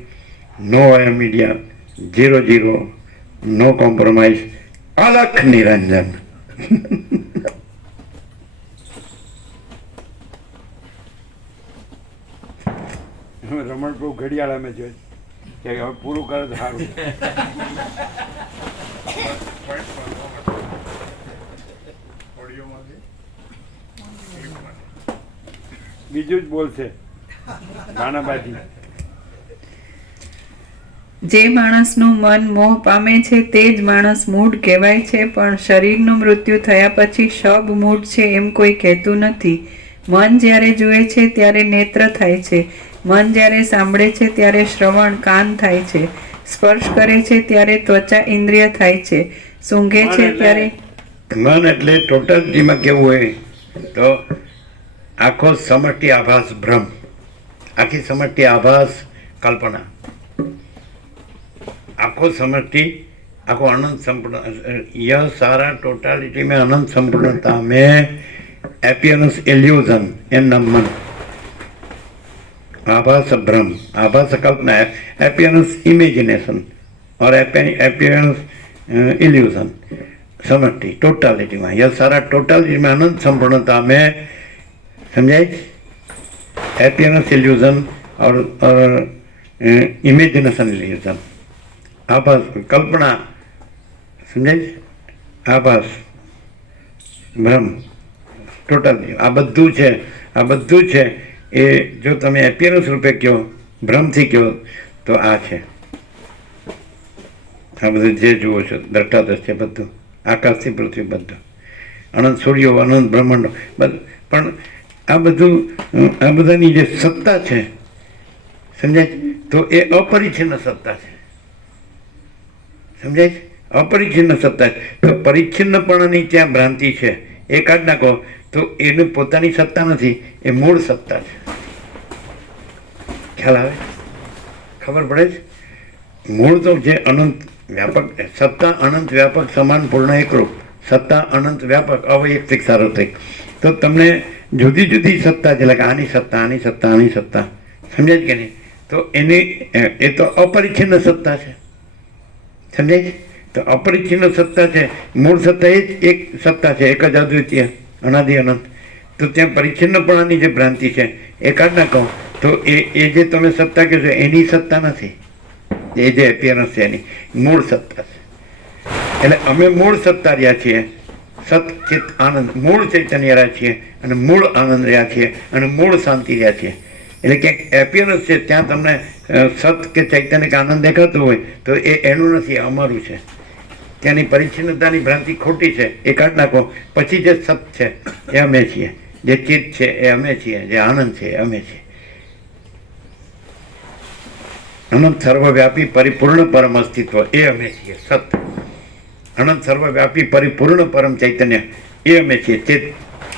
નો વાયા મીડિયા, 0-0, નો કોમ્પ્રોમાઇઝ, અલખ નિરંજન. રમણ બહુ ઘડિયાળ અમે જોઈ કે હવે પૂરું કરે તો સારું. બીજું જ બોલશે ગાનાબાજી. જે માણસનું મન મોહ પામે છે તે જ માણસ મૂઢ કહેવાય છે, પણ શરીરનું મૃત્યુ થયા પછી શબ મૂઢ છે એમ કોઈ કહેતું નથી. મન જ્યારે જુએ છે ત્યારે નેત્ર થાય છે, મન જ્યારે સાંભળે છે ત્યારે શ્રવણ કાન થાય છે, સ્પર્શ કરે છે ત્યારે ત્વચા ઇન્દ્રિય થાય છે, સૂંઘે મન છે એટલે- ત્યારે મન એટલે ટોટલિટીમાં કેવું હોય તો આખો સમષ્ટિ આભાસ ભ્રમ, આખી સમષ્ટિ આભાસ કલ્પના, આખો સમષ્ટિ આખો अनंत संपूर्ण, यह सारा टोटालिटी में अनंत संपूर्णता में एपियरेंस इल्यूजन एम नाम मन, आभास भ्रम, आभास कल्पना, एपियरेंस इमेजिनेशन और एपियरेंस इल्यूजन, समष्टि टोटालिटी में, यह सारा टोटालिटी में अनंत संपूर्णता में, समझाए, एपियरेंस इल्यूजन और इमेजिनेशन इल्यूजन, आभास कल्पना, समझाए, आभास भ्रम टोटल आ बधु है, आ बधु है ए जो तमे एपियरन्स रूपे कहो, भ्रम थी कहो तो आ है, आ बधु जे जुओ छो द्रष्टादृश्य बधु, आकाश थी पृथ्वी बधु, अनंत सूर्यो अनंत ब्रह्मांडो पण आ बधु, आ बधानी जे सत्ता है, समझाय, तो ए अपरिच्छिन्न सत्ता है, समझाय, अपरिच्छिन्न सत्ता है, तो परिच्छिन्नपणानी त्यां भ्रांति है ए काढ नाखो तो एने पोतानी सत्ता नहीं, ए मूळ सत्ता है, ख्याल आवे, खबर पड़े छे? मूळ तो जे अनंत व्यापक सत्ता, अनंत व्यापक समान पूर्ण एकरूप, सत्ता अनंत व्यापक अवैयक्तिक सार्वत्रिक, तो तमने जुदी जुदी सत्ता है, लाइक आनी सत्ता, आनी सत्ता, आनी सत्ता, समझे के नहीं, तो एने ए तो अपरिच्छिन्न सत्ता है, समझे? तो अपरिच्छिन्न सत्ता है, मूल सत्ता एक सत्ता है, एक ज अद्वितीय अनादि अनंत, तो त्या परिच्छिन्नपणानी जे भ्रांति है ए काढ नाखो तो ए जे तमे सत्ता कहो एनी सत्ता नहीं, ए जे एपियरन्स है एनी मूल सत्ता है, एटले अमे मूल सत्ता रह्या छीए, सत चित आनंद मूल चैतन्य रह्या छीए अने मूल आनंद रह्या छीए अने मूल शांति रह्या छीए, એટલે કે એપિયરન્સ છે ત્યાં તમને સત કે ચૈતન્ય કે આનંદ દેખાતો હોય તો એ એનું નથી, અમારું છે, ત્યાંની પરિચ્છિન્નતાની ભ્રાંતિ ખોટી છે એ કાઢ નાખો, પછી જે સત છે એ અમે છીએ, જે ચિત્ત છે એ અમે છીએ, જે આનંદ છે એ અમે છીએ, અનંત સર્વવ્યાપી પરિપૂર્ણ પરમ અસ્તિત્વ એ અમે છીએ સત, અનંત સર્વવ્યાપી પરિપૂર્ણ પરમ ચૈતન્ય એ અમે છીએ ચિત્ત,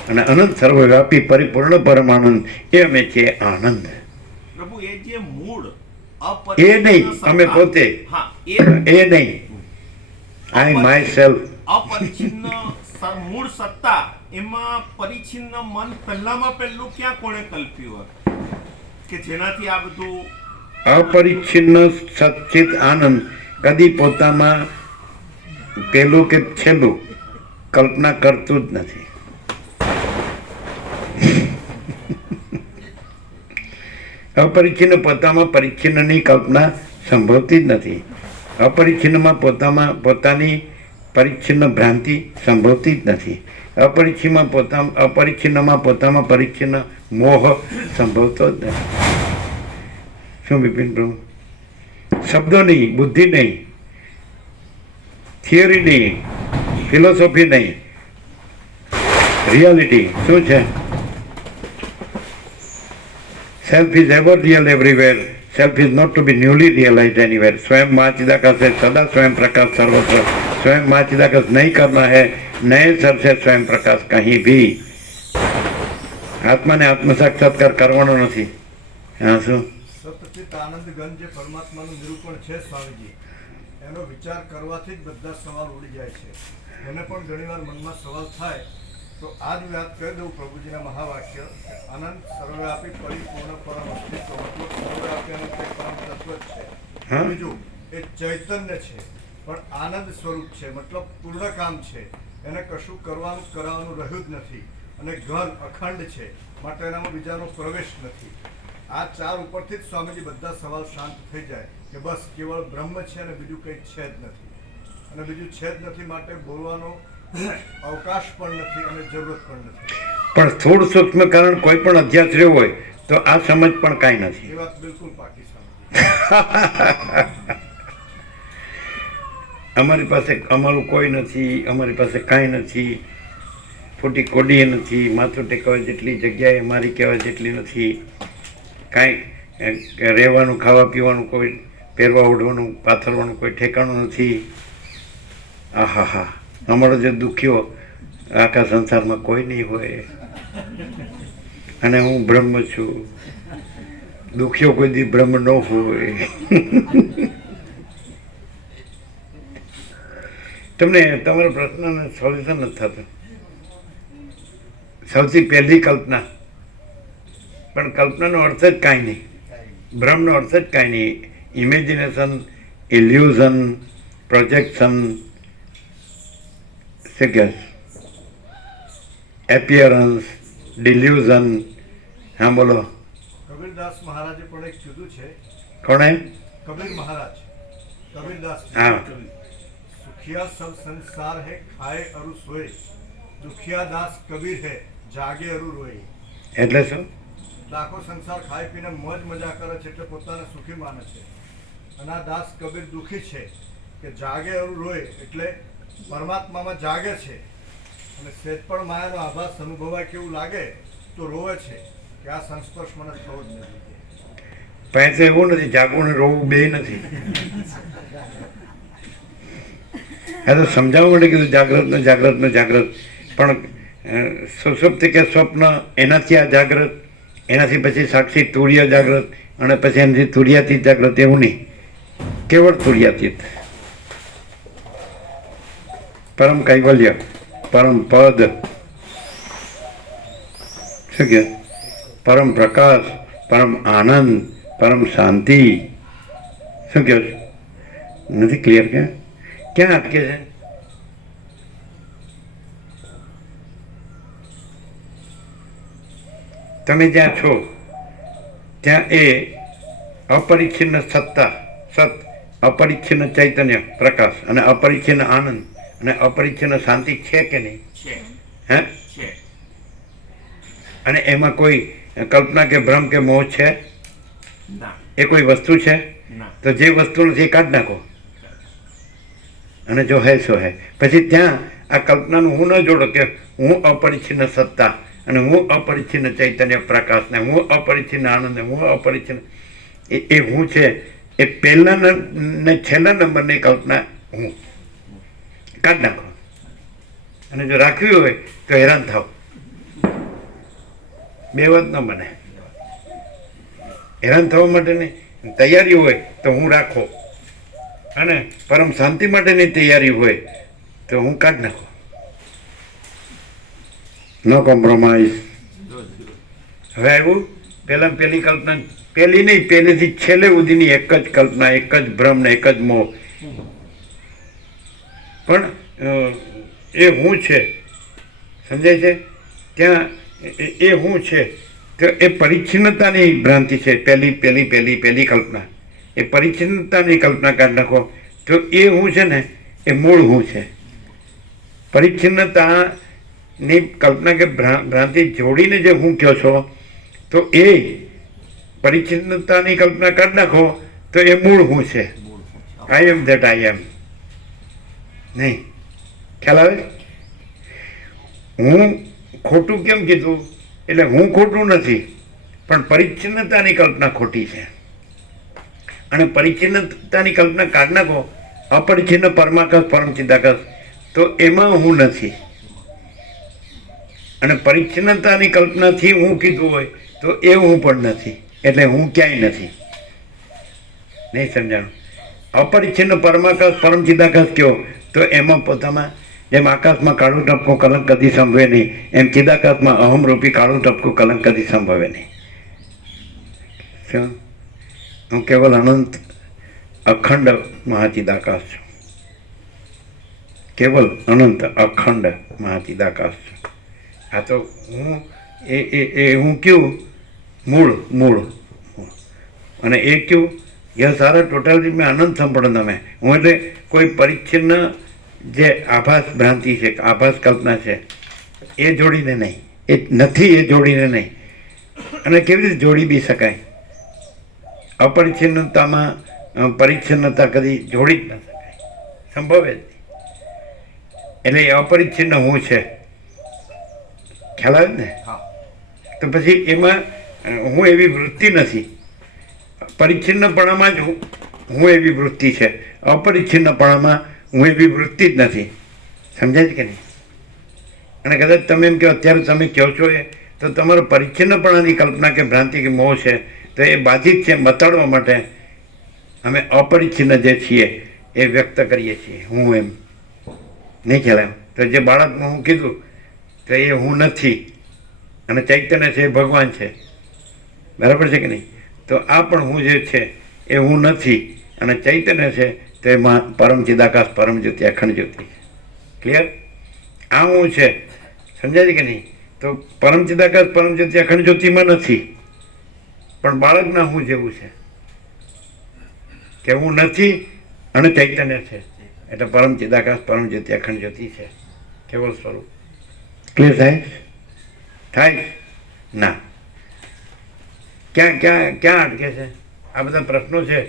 અને અનંત સર્વવ્યાપી પરિપૂર્ણ પરમ આનંદ એ અમે છીએ આનંદ. પ્રભુ એ જે મૂળ એ નહીં, અમે પોતે હા એ નહીં, આઈ માય સેલ્ફ, અપરિચ્છિન્ન મૂળ સત્તા, એમાં પરિચ્છિન્ન મન પહેલામાં પહેલું ક્યાં કોણે કલ્પ્યું કે જેનાથી આ બધું અપરિચ્છિન્ન સચ્ચિત આનંદ કદી પોતામાં પેલું કે છેલ્લું કલ્પના કરતું જ નથી. અપરિચ્છિન્ન પોતામાં પરિચ્છિન્નની કલ્પના સંભવતી જ નથી, અપરિચ્છિન્નમાં પોતાની પરિચ્છિન્ન ભ્રાંતિ સંભવતી જ નથી, અપરિચ્છિન્નમાં પોતામાં પરિચ્છિન્ન મોહ સંભવતો જ નથી. શું બિપિન પ્રભુ? શબ્દો નહીં, બુદ્ધિ નહીં, થિયરી નહીં, ફિલોસોફી નહીં, રિયાલિટી શું છે? Self is ever real everywhere. Self is not to be newly realized anywhere. स्वयं माँ चिदाकाश है, सदा स्वयं प्रकाश सर्वत्र. स्वयं माँ चिदाकाश नहीं करना है, नए सर से स्वयं प्रकाश कहीं भी. आत्मा ने आत्म साक्षात्कार करवानो નથી. હા શું? સતચિત આનંદ ઘન જે પરમાત્માનું નિરૂપણ છે સ્વામીજી, એનો વિચાર કરવાથી જ બધા સવાલ ઉડી જાય છે. મને પણ ઘણીવાર મનમાં સવાલ થાય તો આ જ યાદ કરી દઉં પ્રભુજીના મહાવાક્ય, અનંત સર્વવ્યાપી પરિપૂર્ણ પરમ અસ્તિત્વ, મતલબ સર્વવ્યાપી અને તે પરમ તત્વ જ છે. હા. બીજું એ ચૈતન્ય છે પણ આનંદ સ્વરૂપ છે, મતલબ પૂર્ણ કામ છે, એને કશું કરવાનું કરાવવાનું રહ્યું જ નથી, અને ઘન અખંડ છે, માટે એનામાં બીજાનો પ્રવેશ નથી. આ ચાર ઉપરથી જ સ્વામીજી બધા સવાલ શાંત થઈ જાય કે બસ કેવળ બ્રહ્મ છે અને બીજું કંઈ છે જ નથી, અને બીજું છે જ નથી માટે બોલવાનો અવકાશ પણ નથી અને જરૂરત પણ નથી. પણ સ્થૂળ સૂક્ષ્મ કારણ કોઈ પણ અધ્યાસ રહ્યો હોય તો આ સમજ પણ કાંઈ નથી. એ વાત બિલકુલ પાકી સ્વામીજી. અમારી પાસે અમારું કોઈ નથી, અમારી પાસે કાંઈ નથી, ખોટી કોડીએ નથી, માથું ટેકવા જેટલી જગ્યાએ મારી કહેવાય જેટલી નથી, કાંઈ રહેવાનું, ખાવા પીવાનું, કોઈ પહેરવા ઓઢવાનું, પાથરવાનું કોઈ ઠેકાણું નથી. આહા હા, અમારો જે દુખ્યો આખા સંસારમાં કોઈ નહીં હોય, અને હું બ્રહ્મ છું. દુખ્યો કોઈ દી બ્રહ્મ ન હોય. તમને તમારા પ્રશ્નને સોલ્યુશન નથી થતું. સૌથી પહેલી કલ્પના, પણ કલ્પનાનો અર્થ જ કાંઈ નહીં, ભ્રમનો અર્થ જ કાંઈ નહીં. Imagination, illusion, projection, appearance, delusion. હા બોલો. કબીરદાસ મહારાજે પણ એક કીધું છે. કોણે? કબીર મહારાજ, કબીરદાસ. હા. સુખિયા સબ સંસાર હે ખાए અરુ સોए, દુખિયા દાસ કબીર હે જાગે અરુ રોए. એટલે શું? આખો સંસાર ખાઈ પીને મોજ મજા કરે છે એટલે પોતાને સુખી માને છે, અને આ દાસ કબીર દુખી છે કે જાગે અરુ રોય એટલે પરમાત્મામાં જાગે છે, અને સેજ પણ માયાનો આભાસ અનુભવાય કેવું લાગે તો રોવે છે કે આ સંસ્પર્શ મને થવો જ નથી. પણ તો એવું નથી, જાગવું ને રોવું બે નથી. હા તો સમજાવવા માટે કીધું જાગ્રત ને જાગ્રત ને જાગ્રત, પણ સુષુપ્તિ કે સ્વપ્ન એનાથી આ જાગ્રત, એનાથી પછી સાક્ષી તુર્ય જાગ્રત, અને પછી એનાથી તુર્યાતીત જાગ્રત, એવું નહીં, કેવળ તુર્યાતીત. પરમ કૈવલ્ય, પરમ પદ, શું કે પરમ પ્રકાશ, પરમ આનંદ, પરમ શાંતિ. શું કહો છો? નથી ક્લિયર? ક્યાં અટકે છે? તમે જ્યાં છો ત્યાં એ અપરિચ્છિન્ન સત્તા, સત, અપરિચ્છિન્ન ચૈતન્ય પ્રકાશ, અને અપરિચ્છિન્ન આનંદ, અને અપરિચ્છિન્ન શાંતિ છે કે નહીં? હે? અને એમાં કોઈ કલ્પના કે ભ્રમ કે મોહ છે? એ કોઈ વસ્તુ છે? તો જે વસ્તુ નથી એ કાઢ નાખો, અને જો હે સો હે. પછી ત્યાં આ કલ્પનાનું હું ન જોડો કે હું અપરિચ્છિન્ન સત્તા, અને હું અપરિચ્છિન્ન ચૈતન્ય પ્રકાશ, ને હું અપરિચ્છિન્ન આનંદ, ને હું અપરિચ્છિન્ન, એ હું છે એ પહેલા ને છેલ્લા નંબરની કલ્પના હું કાઢ નાખો. અને જો રાખવી હોય તો હેરાન થાવ, બે વાત ન બને. હેરાન થવા માટેની તૈયારી હોય તો હું રાખો, અને પરમ શાંતિ માટેની તૈયારી હોય તો હું કાઢ નાખો. No compromise. હવે આવ્યું પહેલાં પહેલી કલ્પના, પહેલી નહીં, પહેલેથી છેલ્લે સુધીની એક જ કલ્પના, એક જ ભ્રમ ને એક જ મોહ. પણ એ હું છે, સમજાય છે? ત્યાં એ હું છે તો એ પરિચ્છિન્નતાની ભ્રાંતિ છે. પહેલી કલ્પના, એ પરિચ્છિન્નતાની કલ્પના કાઢી નાખો તો એ હું છે ને એ મૂળ હું છે. પરિચ્છિન્નતાની કલ્પના કે ભ્રાંતિ જોડીને જે હું કહો છો, તો એ પરિચ્છિન્નતાની કલ્પના કાઢી નાખો તો એ મૂળ હું છે. આઈ એમ ધેટ આઈ એમ. નહીં, ખ્યાલ આવે? હું ખોટું કેમ કીધું? એટલે હું ખોટું નથી, પણ પરિચ્છિન્નતાની કલ્પના ખોટી છે. અને પરિચ્છિન્નતાની કલ્પના કાઢી નાખો, અપરિચ્છિન્ન પરમાકાશ, પરમ ચિદાકાશ, તો એમાં હું નથી. અને પરિચ્છિન્નતાની કલ્પનાથી હું કીધું હોય તો એ હું પણ નથી, એટલે હું ક્યાંય નથી. નહીં સમજાણું? અપરિચ્છિન્ન પરમાકાશ, પરમ ચિદાકાશ કયો તો એમાં પોતામાં, જેમ આકાશમાં કાળું ટપકું કલંક કદી સંભવે નહીં, એમ ચિદાકાશમાં અહમરૂપી કાળું ટપકું કલંક કદી સંભવે નહીં. શું? હું કેવલ અનંત અખંડ મહાચિદાકાશ છું. કેવલ અનંત અખંડ મહાચિદાકાશ છું. આ તો હું હું કયું? મૂળ. અને એ કયું? યહ સારા ટોટાલિટી મેં આનંદ સંપૂર્ણ તમે. હું એટલે કોઈ પરિચ્છિન્ન જે આભાસ ભ્રાંતિ છે, આભાસ કલ્પના છે, એ જોડીને નહીં, એ નથી એ જોડીને નહીં. અને કેવી રીતે જોડી બી શકાય? અપરિચ્છિન્નતામાં પરિચ્છિન્નતા કદી જોડી જ ન શકાય, સંભવે જ નહીં. એટલે એ અપરિચ્છિન્ન હું છે, ખ્યાલ આવે ને? તો પછી એમાં હું એવી વૃત્તિ નથી પરિચ્છિન્નપણામાં જ હું એવી વૃત્તિ છે, અપરિચ્છિન્નપણામાં હું એવી વૃત્તિ જ નથી. સમજાય છે કે નહીં? અને કદાચ તમે એમ કહો અત્યારે તમે કહો છો એ તો તમારો પરિચ્છિન્નપણાની કલ્પના કે ભ્રાંતિ કે મોહ છે તો એ બાધિત છે. બતાડવા માટે અમે અપરિચ્છિન્ન જે છીએ એ વ્યક્ત કરીએ છીએ. હું એમ નહીં ખ્યાલ આવ્યો? તો જે બાળકનું હું કીધું તો એ હું નથી અને ચૈતન્ય છે એ ભગવાન છે. બરાબર છે કે નહીં? તો આ પણ હું જે છે એ હું નથી અને ચૈતન્ય છે તો એમાં પરમ ચિદાકાશ પરમ જ્યોતિ અખંડ જ્યોતિ. ક્લિયર? આ હું છે. સમજાય છે કે નહીં? તો પરમ ચિદાકાશ પરમ જ્યોતિ અખંડ જ્યોતિમાં નથી, પણ બાળકના હું જેવું છે કે હું નથી અને ચૈતન્ય છે એટલે પરમ ચિદાકાશ પરમ જ્યોતિ અખંડ જ્યોતિ છે. કેવું સ્વરૂપ? ક્લિયર થાય? થાય ના? ક્યાં ક્યાં ક્યાં અટકે છે? આ બધા પ્રશ્નો છે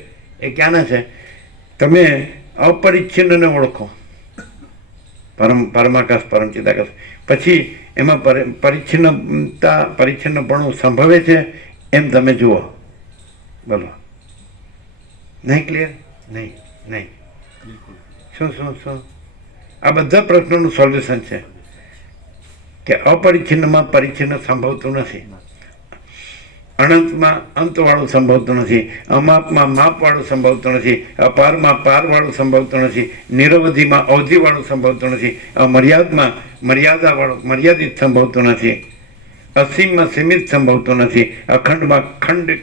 એ ક્યાંના છે? તમે અપરિચ્છિન્નને ઓળખો, પરમાકાશ પરમ ચિદાકાશ, પછી એમાં પરિચ્છિન્નપણું સંભવે છે એમ તમે જુઓ. બોલો. નહીં? ક્લિયર? નહીં? નહીં? શું શું શું? આ બધા પ્રશ્નોનું સોલ્યુશન છે કે અપરિચ્છિન્નમાં પરિચ્છિન્ન સંભવતું નથી, અનંતમાં અંતવાળું સંભવતું નથી, અમાપમાં માપવાળું સંભવતું નથી, અપારમાં પારવાળું સંભવતું નથી, નિરવધિમાં અવધિવાળું સંભવતું નથી, અમર્યાદમાં મર્યાદાવાળું મર્યાદિત સંભવતું નથી, અસીમમાં સીમિત સંભવતું નથી, અખંડમાં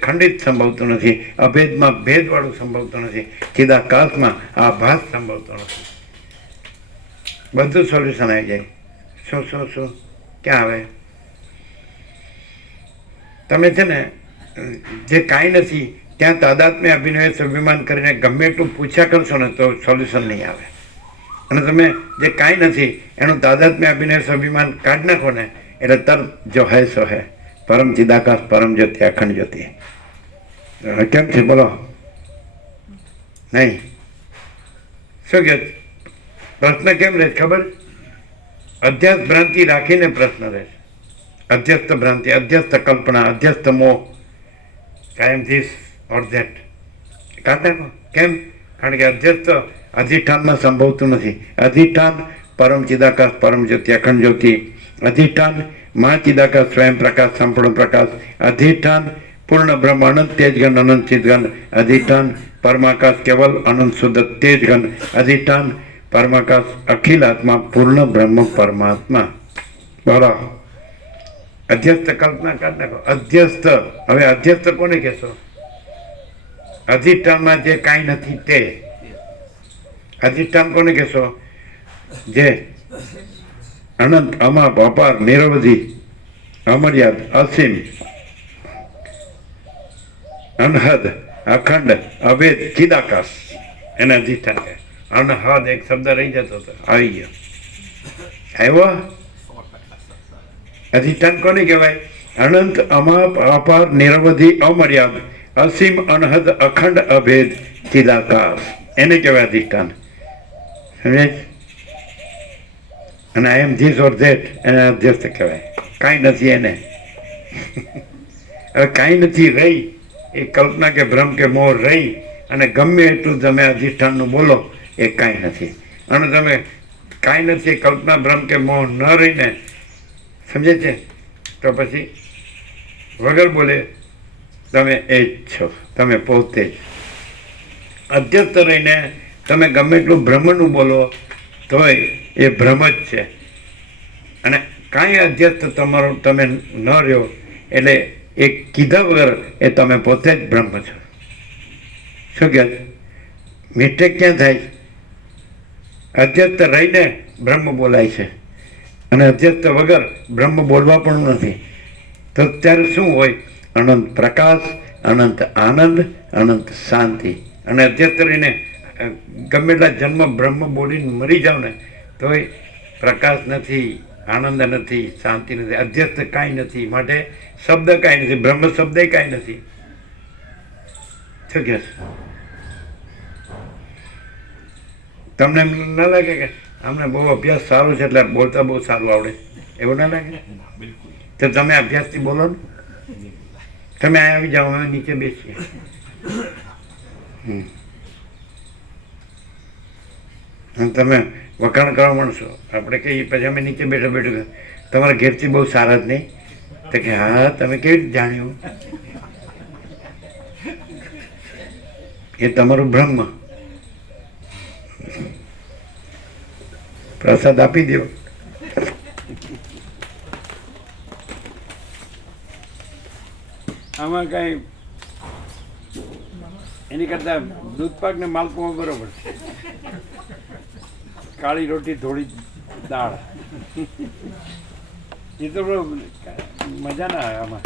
ખંડિત સંભવતું નથી, અભેદમાં ભેદવાળું સંભવતું નથી, ચિદાકાશમાં આભાસ સંભવતો નથી. બધું સોલ્યુશન આવી જાય. શું શું શું ક્યાં આવે? તમે છે ને જે કાંઈ નથી ત્યાં તાદાત્મ્ય અભિનય સ્વાભિમાન કરીને ગમે એટલું પૂછ્યા કરશો ને તો સોલ્યુશન નહીં આવે. અને તમે જે કાંઈ નથી એનું તાદાત્મ્ય અભિનય સ્વાભિમાન કાઢી નાખો ને એટલે તરત જો હે સો હે પરમ ચિદાકાશ પરમ જ્યોતિ અખંડ જ્યોતિ. કેમ છે બોલો? નહીં? શું કે પ્રશ્ન કેમ રહે ખબર? અધ્યાસ ભ્રાંતિ રાખીને પ્રશ્ન રહે છે. અધ્યસ્ત ભ્રાંતિ, અધ્યસ્ત કલ્પના, અધ્યસ્ત મોહ, કાયમ ધીસ ઓર ધેટ કાઢ નાખો. કેમ? કારણ કે અધ્યસ્ત અધિષ્ઠાનમાં સંભવતું નથી. અધિષ્ઠાન પરમ ચિદાકાશ પરમ જ્યોતિ અખંડ જ્યોતિ, અધિષ્ઠાન મહા ચિદાકાશ સ્વયં પ્રકાશ સંપૂર્ણ પ્રકાશ, અધિષ્ઠાન પૂર્ણ બ્રહ્મ અનંત તેજગન અનંત ચિદગન, અધિષ્ઠાન પરમાકાશ કેવલ અનંત શુદ્ધ તેજગન, અધિષ્ઠાન પરમાકાશ અખિલ આત્મા પૂર્ણ બ્રહ્મ પરમાત્મા. બરાબર. અધ્યસ્ત કલ્પના કાઢ નાખો. અધ્યસ્ત. હવે અધ્યસ્ત કોને કહેશો? અધિષ્ઠાનમાં જે કાંઈ નથી તે અધિષ્ઠાન કોને કહેશો? જે અનંત અમાપ અપાર નિરવધિ અમર્યાદ અસીમ અનહદ અખંડ અભેદ ચિદાકાશ એને અધિષ્ઠાન કહે. અનહદ એક શબ્દ રહી જતો હતો, આવી ગયો. આવ્યો? અધિષ્ઠાન કોને કહેવાય? અનંત અમાપ અપાર નિરવધિ અમર્યાદ અસીમ અનહદ અખંડ અભેદ ચિદાકાશ એને કહેવાય અધિષ્ઠાન. સમજાય? અને આઈ એમ ધીસ ઓર ધેટ એને અધ્યસ્ત કહેવાય. કાંઈ નથી એને. હવે કાંઈ નથી રહી એ કલ્પના કે ભ્રમ કે મોહ રહી અને ગમે એટલું તમે અધિષ્ઠાનનું બોલો એ કાંઈ નથી. અને તમે કાંઈ નથી એ કલ્પના ભ્રમ કે મોહ ન રહીને સમજે છે તો પછી વગર બોલે તમે એ જ છો, તમે પોતે જ. અધ્યસ્ત રહીને તમે ગમે એટલું બ્રહ્મનું બોલો તોય એ ભ્રમ જ છે. અને કાંઈ અધ્યસ્ત તમારો તમે ન રહ્યો એટલે એ કીધા વગર એ તમે પોતે જ બ્રહ્મ છો. શું કહે? મિસ્ટેક ક્યાં થાય? અધ્યસ્ત રહીને બ્રહ્મ બોલાય છે અને અધ્યસ્ત વગર બ્રહ્મ બોલવા પણ નથી. તો ત્યારે શું હોય? અનંત પ્રકાશ, અનંત આનંદ, અનંત શાંતિ. અને અધ્યસ્ત રહીને ગમે એટલા જન્મ બ્રહ્મ બોલીને મરી જાવ ને તોય પ્રકાશ નથી, આનંદ નથી, શાંતિ નથી, અધ્યસ્ત કાંઈ નથી. માટે શબ્દ કાંઈ નથી, બ્રહ્મ શબ્દ કાંઈ નથી. શું કહે? તમને એમ ના લાગે કે અમને બહુ અભ્યાસ સારો છે એટલે બોલતા બહુ સારું આવડે? એવું ના લાગે? તો તમે અભ્યાસથી બોલો ને. તમે અહીંયા આવી જાઓ, અમે નીચે બેસીએ. અને તમે વખાણ કરવા માંડશો, આપણે કહીએ પછી અમે નીચે બેઠા બેઠું તમારા ઘેરથી બહુ સારા જ નહીં, તો કે હા તમે કેવી રીતે જાણ્યું? એ તમારું બ્રહ્મ. પ્રસાદ આપી દો. આમાં કઈ એની કરતા દૂધ પાક ને માલપુઆ બરોબર છે. કાળી રોટી થોડી દાળ એ તો બહુ મજા ના આવે આમાં.